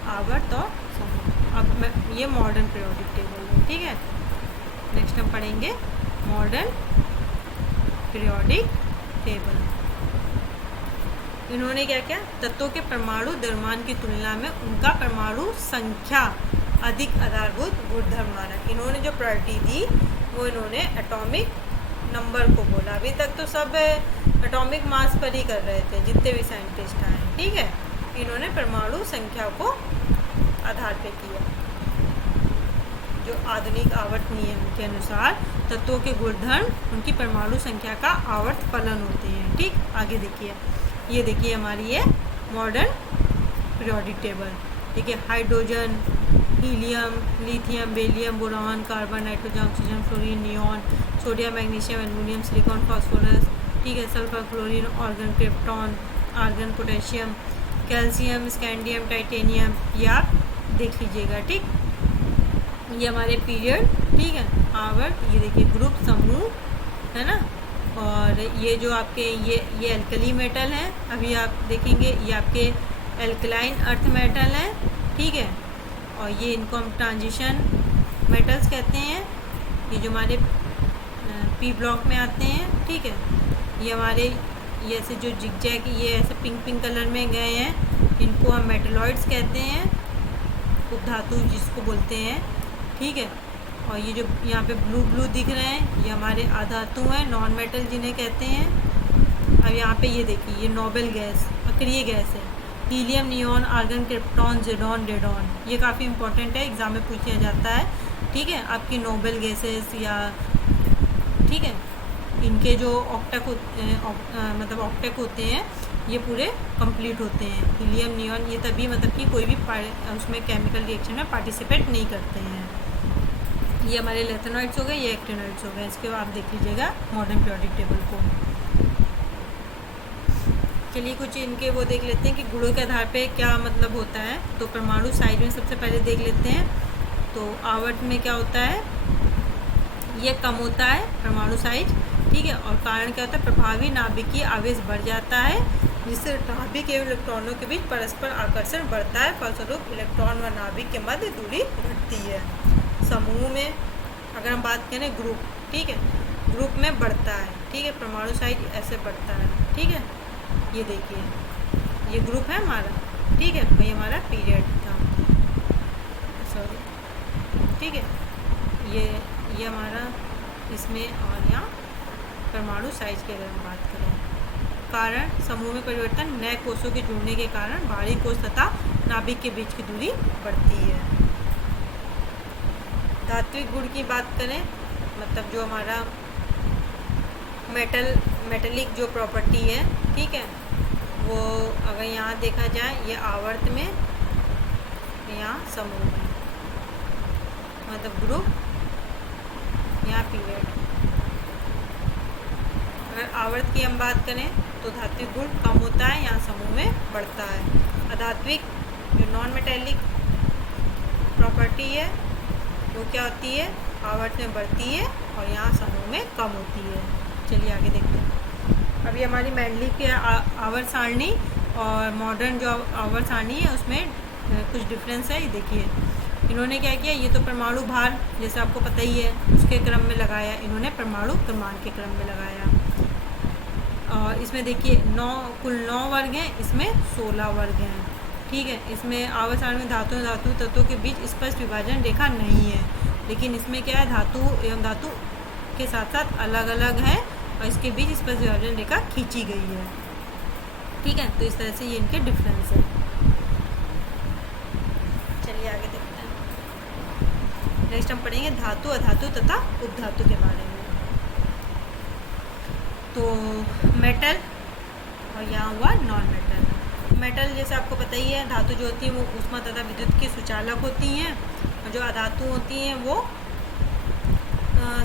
आवर्त और समूह। अब ये मॉडर्न पीरियोडिक टेबल है, ठीक है। नेक्स्ट हम पढ़ेंगे मॉडर्न पीरियोडिक टेबल। इन्होंने क्या किया, तत्वों के परमाणु द्रव्यमान की तुलना में उनका परमाणु संख्या अधिक आधारभूत गुणधर्म माना। इन्होंने जो प्रायोरिटी दी वो इन्होंने एटॉमिक नंबर को बोला। अभी तक तो सब एटॉमिक मास पर ही कर रहे थे जितने भी साइंटिस्ट आए, ठीक है। इन्होंने परमाणु संख्या को आधार पे किया। जो आधुनिक आवर्त नियम के अनुसार तत्वों के गुणधर्म उनकी परमाणु संख्या का आवर्त फलन होते हैं, ठीक। आगे देखिए, ये देखिए हमारी ये मॉडर्न पीरियोडिक टेबल। देखिए hydrogen, helium, lithium, beryllium, boron, carbon, nitrogen, oxygen, fluorine, neon, sodium, magnesium, aluminium, silicon, phosphorus, ठीक है, sulphur, chlorine, argon, krypton, argon, potassium, calcium, scandium, titanium, ये आप देख लीजिएगा, ठीक। ये हमारे पीरियड, ठीक है, आवर्त। ये देखिए ग्रुप, समूह, है ना। और ये जो आपके ये एल्कली मेटल हैं, अभी आप देखेंगे ये आपके एल्कलाइन अर्थ मेटल हैं, ठीक है। और ये इनको हम ट्रांजिशन मेटल्स कहते हैं। ये जो हमारे पी ब्लॉक में आते हैं, ठीक है। ये हमारे ये ऐसे जो जिगजैग, ये ऐसे पिंक कलर में गए हैं, इनको हम मेटलॉइड्स कहते हैं, उपधातु जिसको बोलते हैं, ठीक है। और ये जो यहाँ पे ब्लू दिख रहे हैं, ये हमारे अधातु हैं, नॉन मेटल जिन्हें कहते हैं। अब यहाँ पे ये देखिए, ये नोबल गैस, अक्रिय गैस है। हीलियम, नियॉन, आर्गन, क्रिप्टॉन, जेडॉन, रेडॉन, ये काफ़ी इंपॉर्टेंट है, एग्जाम में पूछा जाता है, ठीक है। आपकी नोबल गैसेस या, ठीक है, इनके जो ऑक्टेट मतलब ऑक्टेट होते हैं, ये पूरे कंप्लीट होते हैं। हीलियम, नियॉन, ये तभी मतलब कि कोई भी उसमें केमिकल रिएक्शन में पार्टिसिपेट नहीं करते हैं। ये हमारे लेथेनॉइड्स हो गए, ये एक्टिनॉइड्स हो गए। इसके बाद आप देख लीजिएगा मॉडर्न पीरियोडिक टेबल को। चलिए कुछ इनके वो देख लेते हैं कि गुणों के आधार पे क्या मतलब होता है। तो परमाणु साइज में सबसे पहले देख लेते हैं। तो आवर्त में क्या होता है, ये कम होता है परमाणु साइज, ठीक है। और कारण क्या होता है, प्रभावी नाभिकीय आवेश बढ़ जाता है, जिससे नाभिक एवं इलेक्ट्रॉनों के बीच परस्पर आकर्षण बढ़ता है। फलस्वरूप इलेक्ट्रॉन व नाभिक के मध्य दूरी घटती है। समूह में अगर हम बात करें ग्रुप, ठीक है, ग्रुप में बढ़ता है, ठीक है, परमाणु साइज ऐसे बढ़ता है, ठीक है। ये देखिए ये ग्रुप है हमारा, ठीक है, वही हमारा पीरियड था, सॉरी, ठीक है। ये हमारा इसमें, और यहाँ परमाणु साइज की अगर हम बात करें, कारण समूह में परिवर्तन, नए कोषों के जुड़ने के कारण बाहरी कोष तथा नाभिक के बीच की दूरी बढ़ती है। धात्विक गुण की बात करें, मतलब जो हमारा मेटलिक जो प्रॉपर्टी है, ठीक है, वो अगर यहाँ देखा जाए, ये आवर्त में, यहाँ समूह में, मतलब ग्रुप, यहाँ पीरियड। अगर आवर्त की हम बात करें तो धात्विक गुण कम होता है, यहाँ समूह में बढ़ता है। अधात्विक जो नॉन मेटेलिक प्रॉपर्टी है वो क्या होती है, आवर्त में बढ़ती है और यहाँ समूह में कम होती है। चलिए आगे देखते हैं। अभी हमारी मेंडलीव की आवर्त सारणी और मॉडर्न जो आवर्त सारणी है उसमें कुछ डिफरेंस है। ये देखिए इन्होंने क्या किया, ये तो परमाणु भार जैसे आपको पता ही है उसके क्रम में लगाया, इन्होंने परमाणु क्रमांक के क्रम में लगाया। और इसमें देखिए कुल 9 वर्ग हैं, इसमें 16 वर्ग हैं, ठीक है। इसमें आवर्त सारणी में धातु तत्वों के बीच स्पष्ट विभाजन रेखा नहीं है, लेकिन इसमें क्या है, धातु एवं धातु के साथ साथ अलग अलग है और इसके बीच स्पष्ट विभाजन रेखा खींची गई है, ठीक है। तो इस तरह से ये इनके डिफरेंस है। चलिए आगे देखते हैं। नेक्स्ट हम पढ़ेंगे धातु, अधातु तथा उपधातु के बारे में। तो मेटल और यहाँ हुआ नॉन मेटल। मेटल जैसे आपको पता ही है, धातु जो होती है वो ऊष्मा तथा विद्युत की सुचालक होती हैं, और जो अधातु होती हैं वो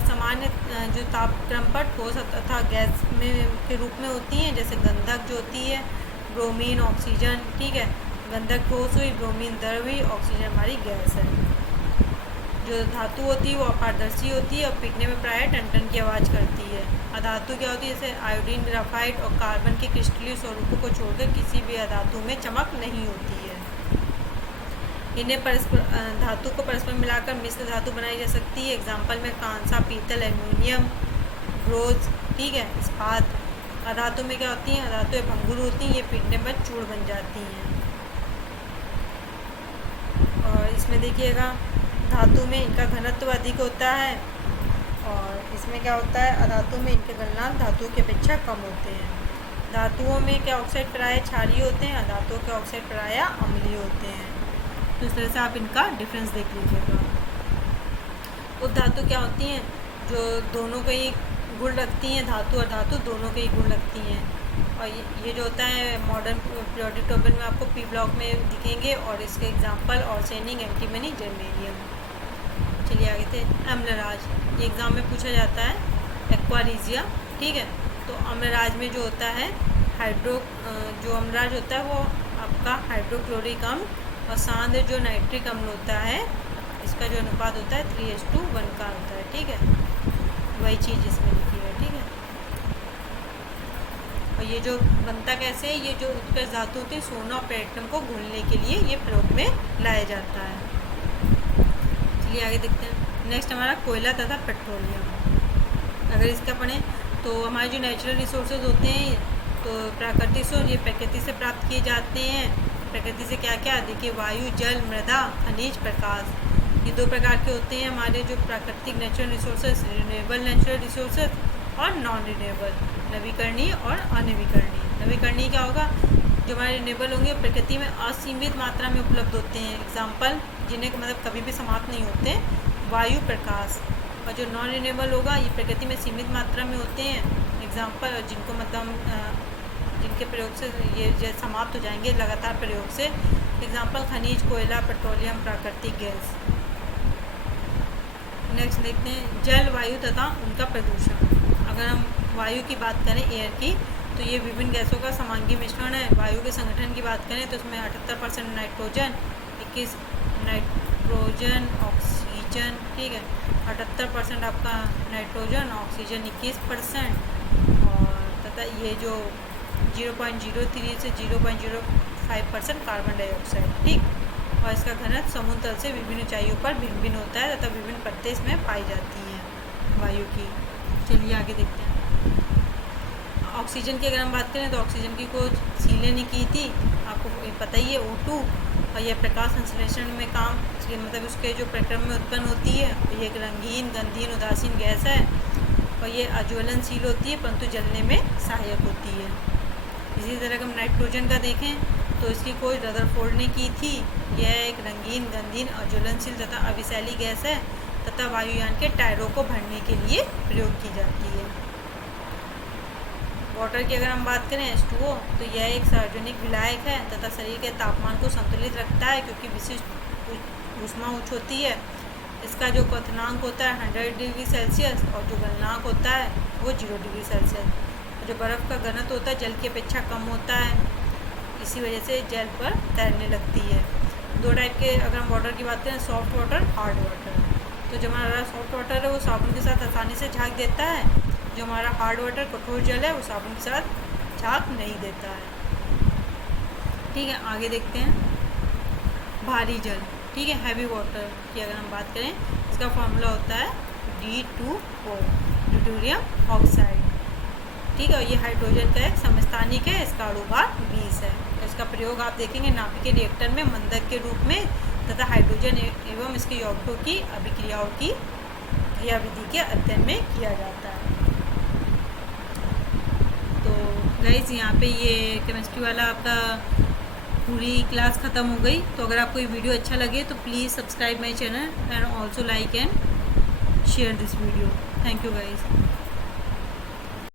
सामान्य जो तापक्रम पर ठोस तथा गैस में के रूप में होती हैं, जैसे गंधक जो होती है, ब्रोमीन, ऑक्सीजन। ठीक है, गंधक ठोस हुई, ब्रोमीन द्रव हुई, ऑक्सीजन हमारी गैस है। जो धातु होती है वो अपारदर्शी होती है और पीटने में प्रायः टन की आवाज़ करती है। अधातु क्या होती है, जैसे आयोडीन, ग्राफाइट और कार्बन के क्रिस्टलीय स्वरूपों को छोड़कर किसी भी अधातु में चमक नहीं होती है। इन्हें परस्पर धातु को परस्पर मिलाकर मिश्र धातु बनाई जा सकती है। एग्जाम्पल में कांसा, पीतल, एल्युमिनियम, ब्रोंज। ठीक है, इस्पात। अधातु में क्या होती हैं, अधातु भंगुर होती हैं, ये पीटने पर चूर्ण बन जाती हैं। और इसमें देखिएगा धातु में इनका घनत्व अधिक होता है, और इसमें क्या होता है, अधातु में इनके गलनांक धातु की अपेक्षा कम होते हैं। धातुओं में क्या ऑक्साइड प्रायः क्षारीय होते हैं, अधातुओं के ऑक्साइड प्रायः अम्लीय होते हैं। तो इस तरह से आप इनका डिफरेंस देख लीजिएगा। उपधातु क्या होती हैं, जो दोनों के ही गुण रखती हैं, धातु और धातु दोनों के ही गुण रखती हैं। और ये जो होता है मॉडर्न पीरियोडिक टेबल में आपको पी ब्लॉक में दिखेंगे, और इसके एग्जांपल आर्सेनिक, एंटीमनी, जर्मेनियम। चलिए आगे थे अम्लराज, ये एग्ज़ाम में पूछा जाता है, एक्वारीजिया। ठीक है, तो अम्लराज में जो होता है जो अम्लराज होता है वो आपका हाइड्रोक्लोरिक अम्ल और सांद्र जो नाइट्रिक अम्ल होता है, इसका जो अनुपात होता है 3:1 का होता है। ठीक है, वही चीज़ इसमें लिखी है। ठीक है, और ये जो बनता कैसे है, ये जो उत्कृष्ट धातु होती है सोना और प्लेटिनम को घुलने के लिए ये प्रयोग में लाया जाता है। चलिए आगे देखते हैं। नेक्स्ट हमारा कोयला तथा पेट्रोलियम। अगर इसका पढ़ें तो हमारे जो नेचुरल रिसोर्सेज होते हैं, तो प्राकृतिक स्रोत ये प्रकृति से प्राप्त किए जाते हैं। प्रकृति से क्या क्या, देखिए वायु, जल, मृदा, खनिज, प्रकाश, ये 2 प्रकार के होते हैं हमारे जो प्राकृतिक natural resources, renewable natural resources और नॉन रिन्यूएबल, नवीकरणीय और अनवीकरणीय। नवीकरणीय क्या होगा, जो हमारे रिन्यूएबल होंगे प्रकृति में असीमित मात्रा में उपलब्ध होते हैं। एग्जाम्पल जिन्हें मतलब कभी भी समाप्त नहीं होते, वायु, प्रकाश। और जो नॉन रिन्यूएबल होगा ये प्रकृति में सीमित मात्रा में होते हैं। एग्जाम्पल जिनको मतलब जिनके प्रयोग से ये समाप्त हो जाएंगे लगातार प्रयोग से। एग्जाम्पल खनिज, कोयला, पेट्रोलियम, प्राकृतिक गैस। नेक्स्ट देखते हैं जल, वायु तथा उनका प्रदूषण। अगर हम वायु की बात करें, एयर की, तो ये विभिन्न गैसों का समांगी मिश्रण है। वायु के संगठन की बात करें तो उसमें 78% नाइट्रोजन, 21 नाइट्रोजन, ऑक्सीजन। ठीक है, 78% आपका नाइट्रोजन, ऑक्सीजन 21%, और तथा ये जो 0.03 से 0.05% कार्बन डाइऑक्साइड। ठीक, और इसका घनत्व समुद्र तल से विभिन्न ऊंचाइयों पर भिन्न भिन्न होता है तथा विभिन्न परतें इसमें पाई जाती हैं वायु की। चलिए आगे देखते हैं। ऑक्सीजन की अगर हम बात करें तो ऑक्सीजन की खोज सीले ने की थी, आपको पता ही है, O2, और यह प्रकाश संश्लेषण में काम मतलब उसके जो प्रक्रम में उत्पन्न होती है। ये एक रंगीन, गंधहीन, उदासीन गैस है, और ये अज्वलनशील होती है परंतु जलने में सहायक होती है। इसी तरह हम नाइट्रोजन का देखें तो इसकी खोज रदरफोर्ड ने की थी। यह एक रंगीन, गंधहीन, अज्वलनशील तथा अविशैली गैस है तथा वायुयान के टायरों को भरने के लिए प्रयोग की जाती है। वाटर की अगर हम बात करें H2O, तो यह एक सार्वजनिक विलायक है तथा शरीर के तापमान को संतुलित रखता है क्योंकि विशिष्ट ऊष्मा उच्च होती है। इसका जो क्वथनांक होता है 100 डिग्री सेल्सियस और जो गलनांक होता है वो 0 डिग्री सेल्सियस। जो बर्फ़ का घनत्व होता है जल की अपेक्षा कम होता है, इसी वजह से जल पर तैरने लगती है। 2 टाइप के अगर हम वाटर की बात करें, सॉफ्ट वाटर, हार्ड वाटर। तो जो हमारा सॉफ्ट वाटर है वो साबुन के साथ आसानी से झाग देता है, जो हमारा हार्ड वाटर, कठोर जल है, वो साबुन के साथ झाग नहीं देता है। ठीक है, आगे देखते हैं भारी जल। ठीक है, हैवी वाटर की अगर हम बात करें, इसका फॉर्मूला होता है D2O, ड्यूटेरियम ऑक्साइड। ठीक है, और ये हाइड्रोजन का एक समस्थानिक है, इसका अणुभार 20 है। तो इसका प्रयोग आप देखेंगे नाभिकीय रिएक्टर में मंदक के रूप में तथा हाइड्रोजन एवं इसके यौगिकों की अभिक्रियाओं की क्रियाविधि के अध्ययन में किया जाता है। तो गाइस यहाँ पे ये केमिस्ट्री वाला आपका पूरी क्लास ख़त्म हो गई। तो अगर आपको ये वीडियो अच्छा लगे तो please subscribe my channel and also like and share this video. Thank you guys.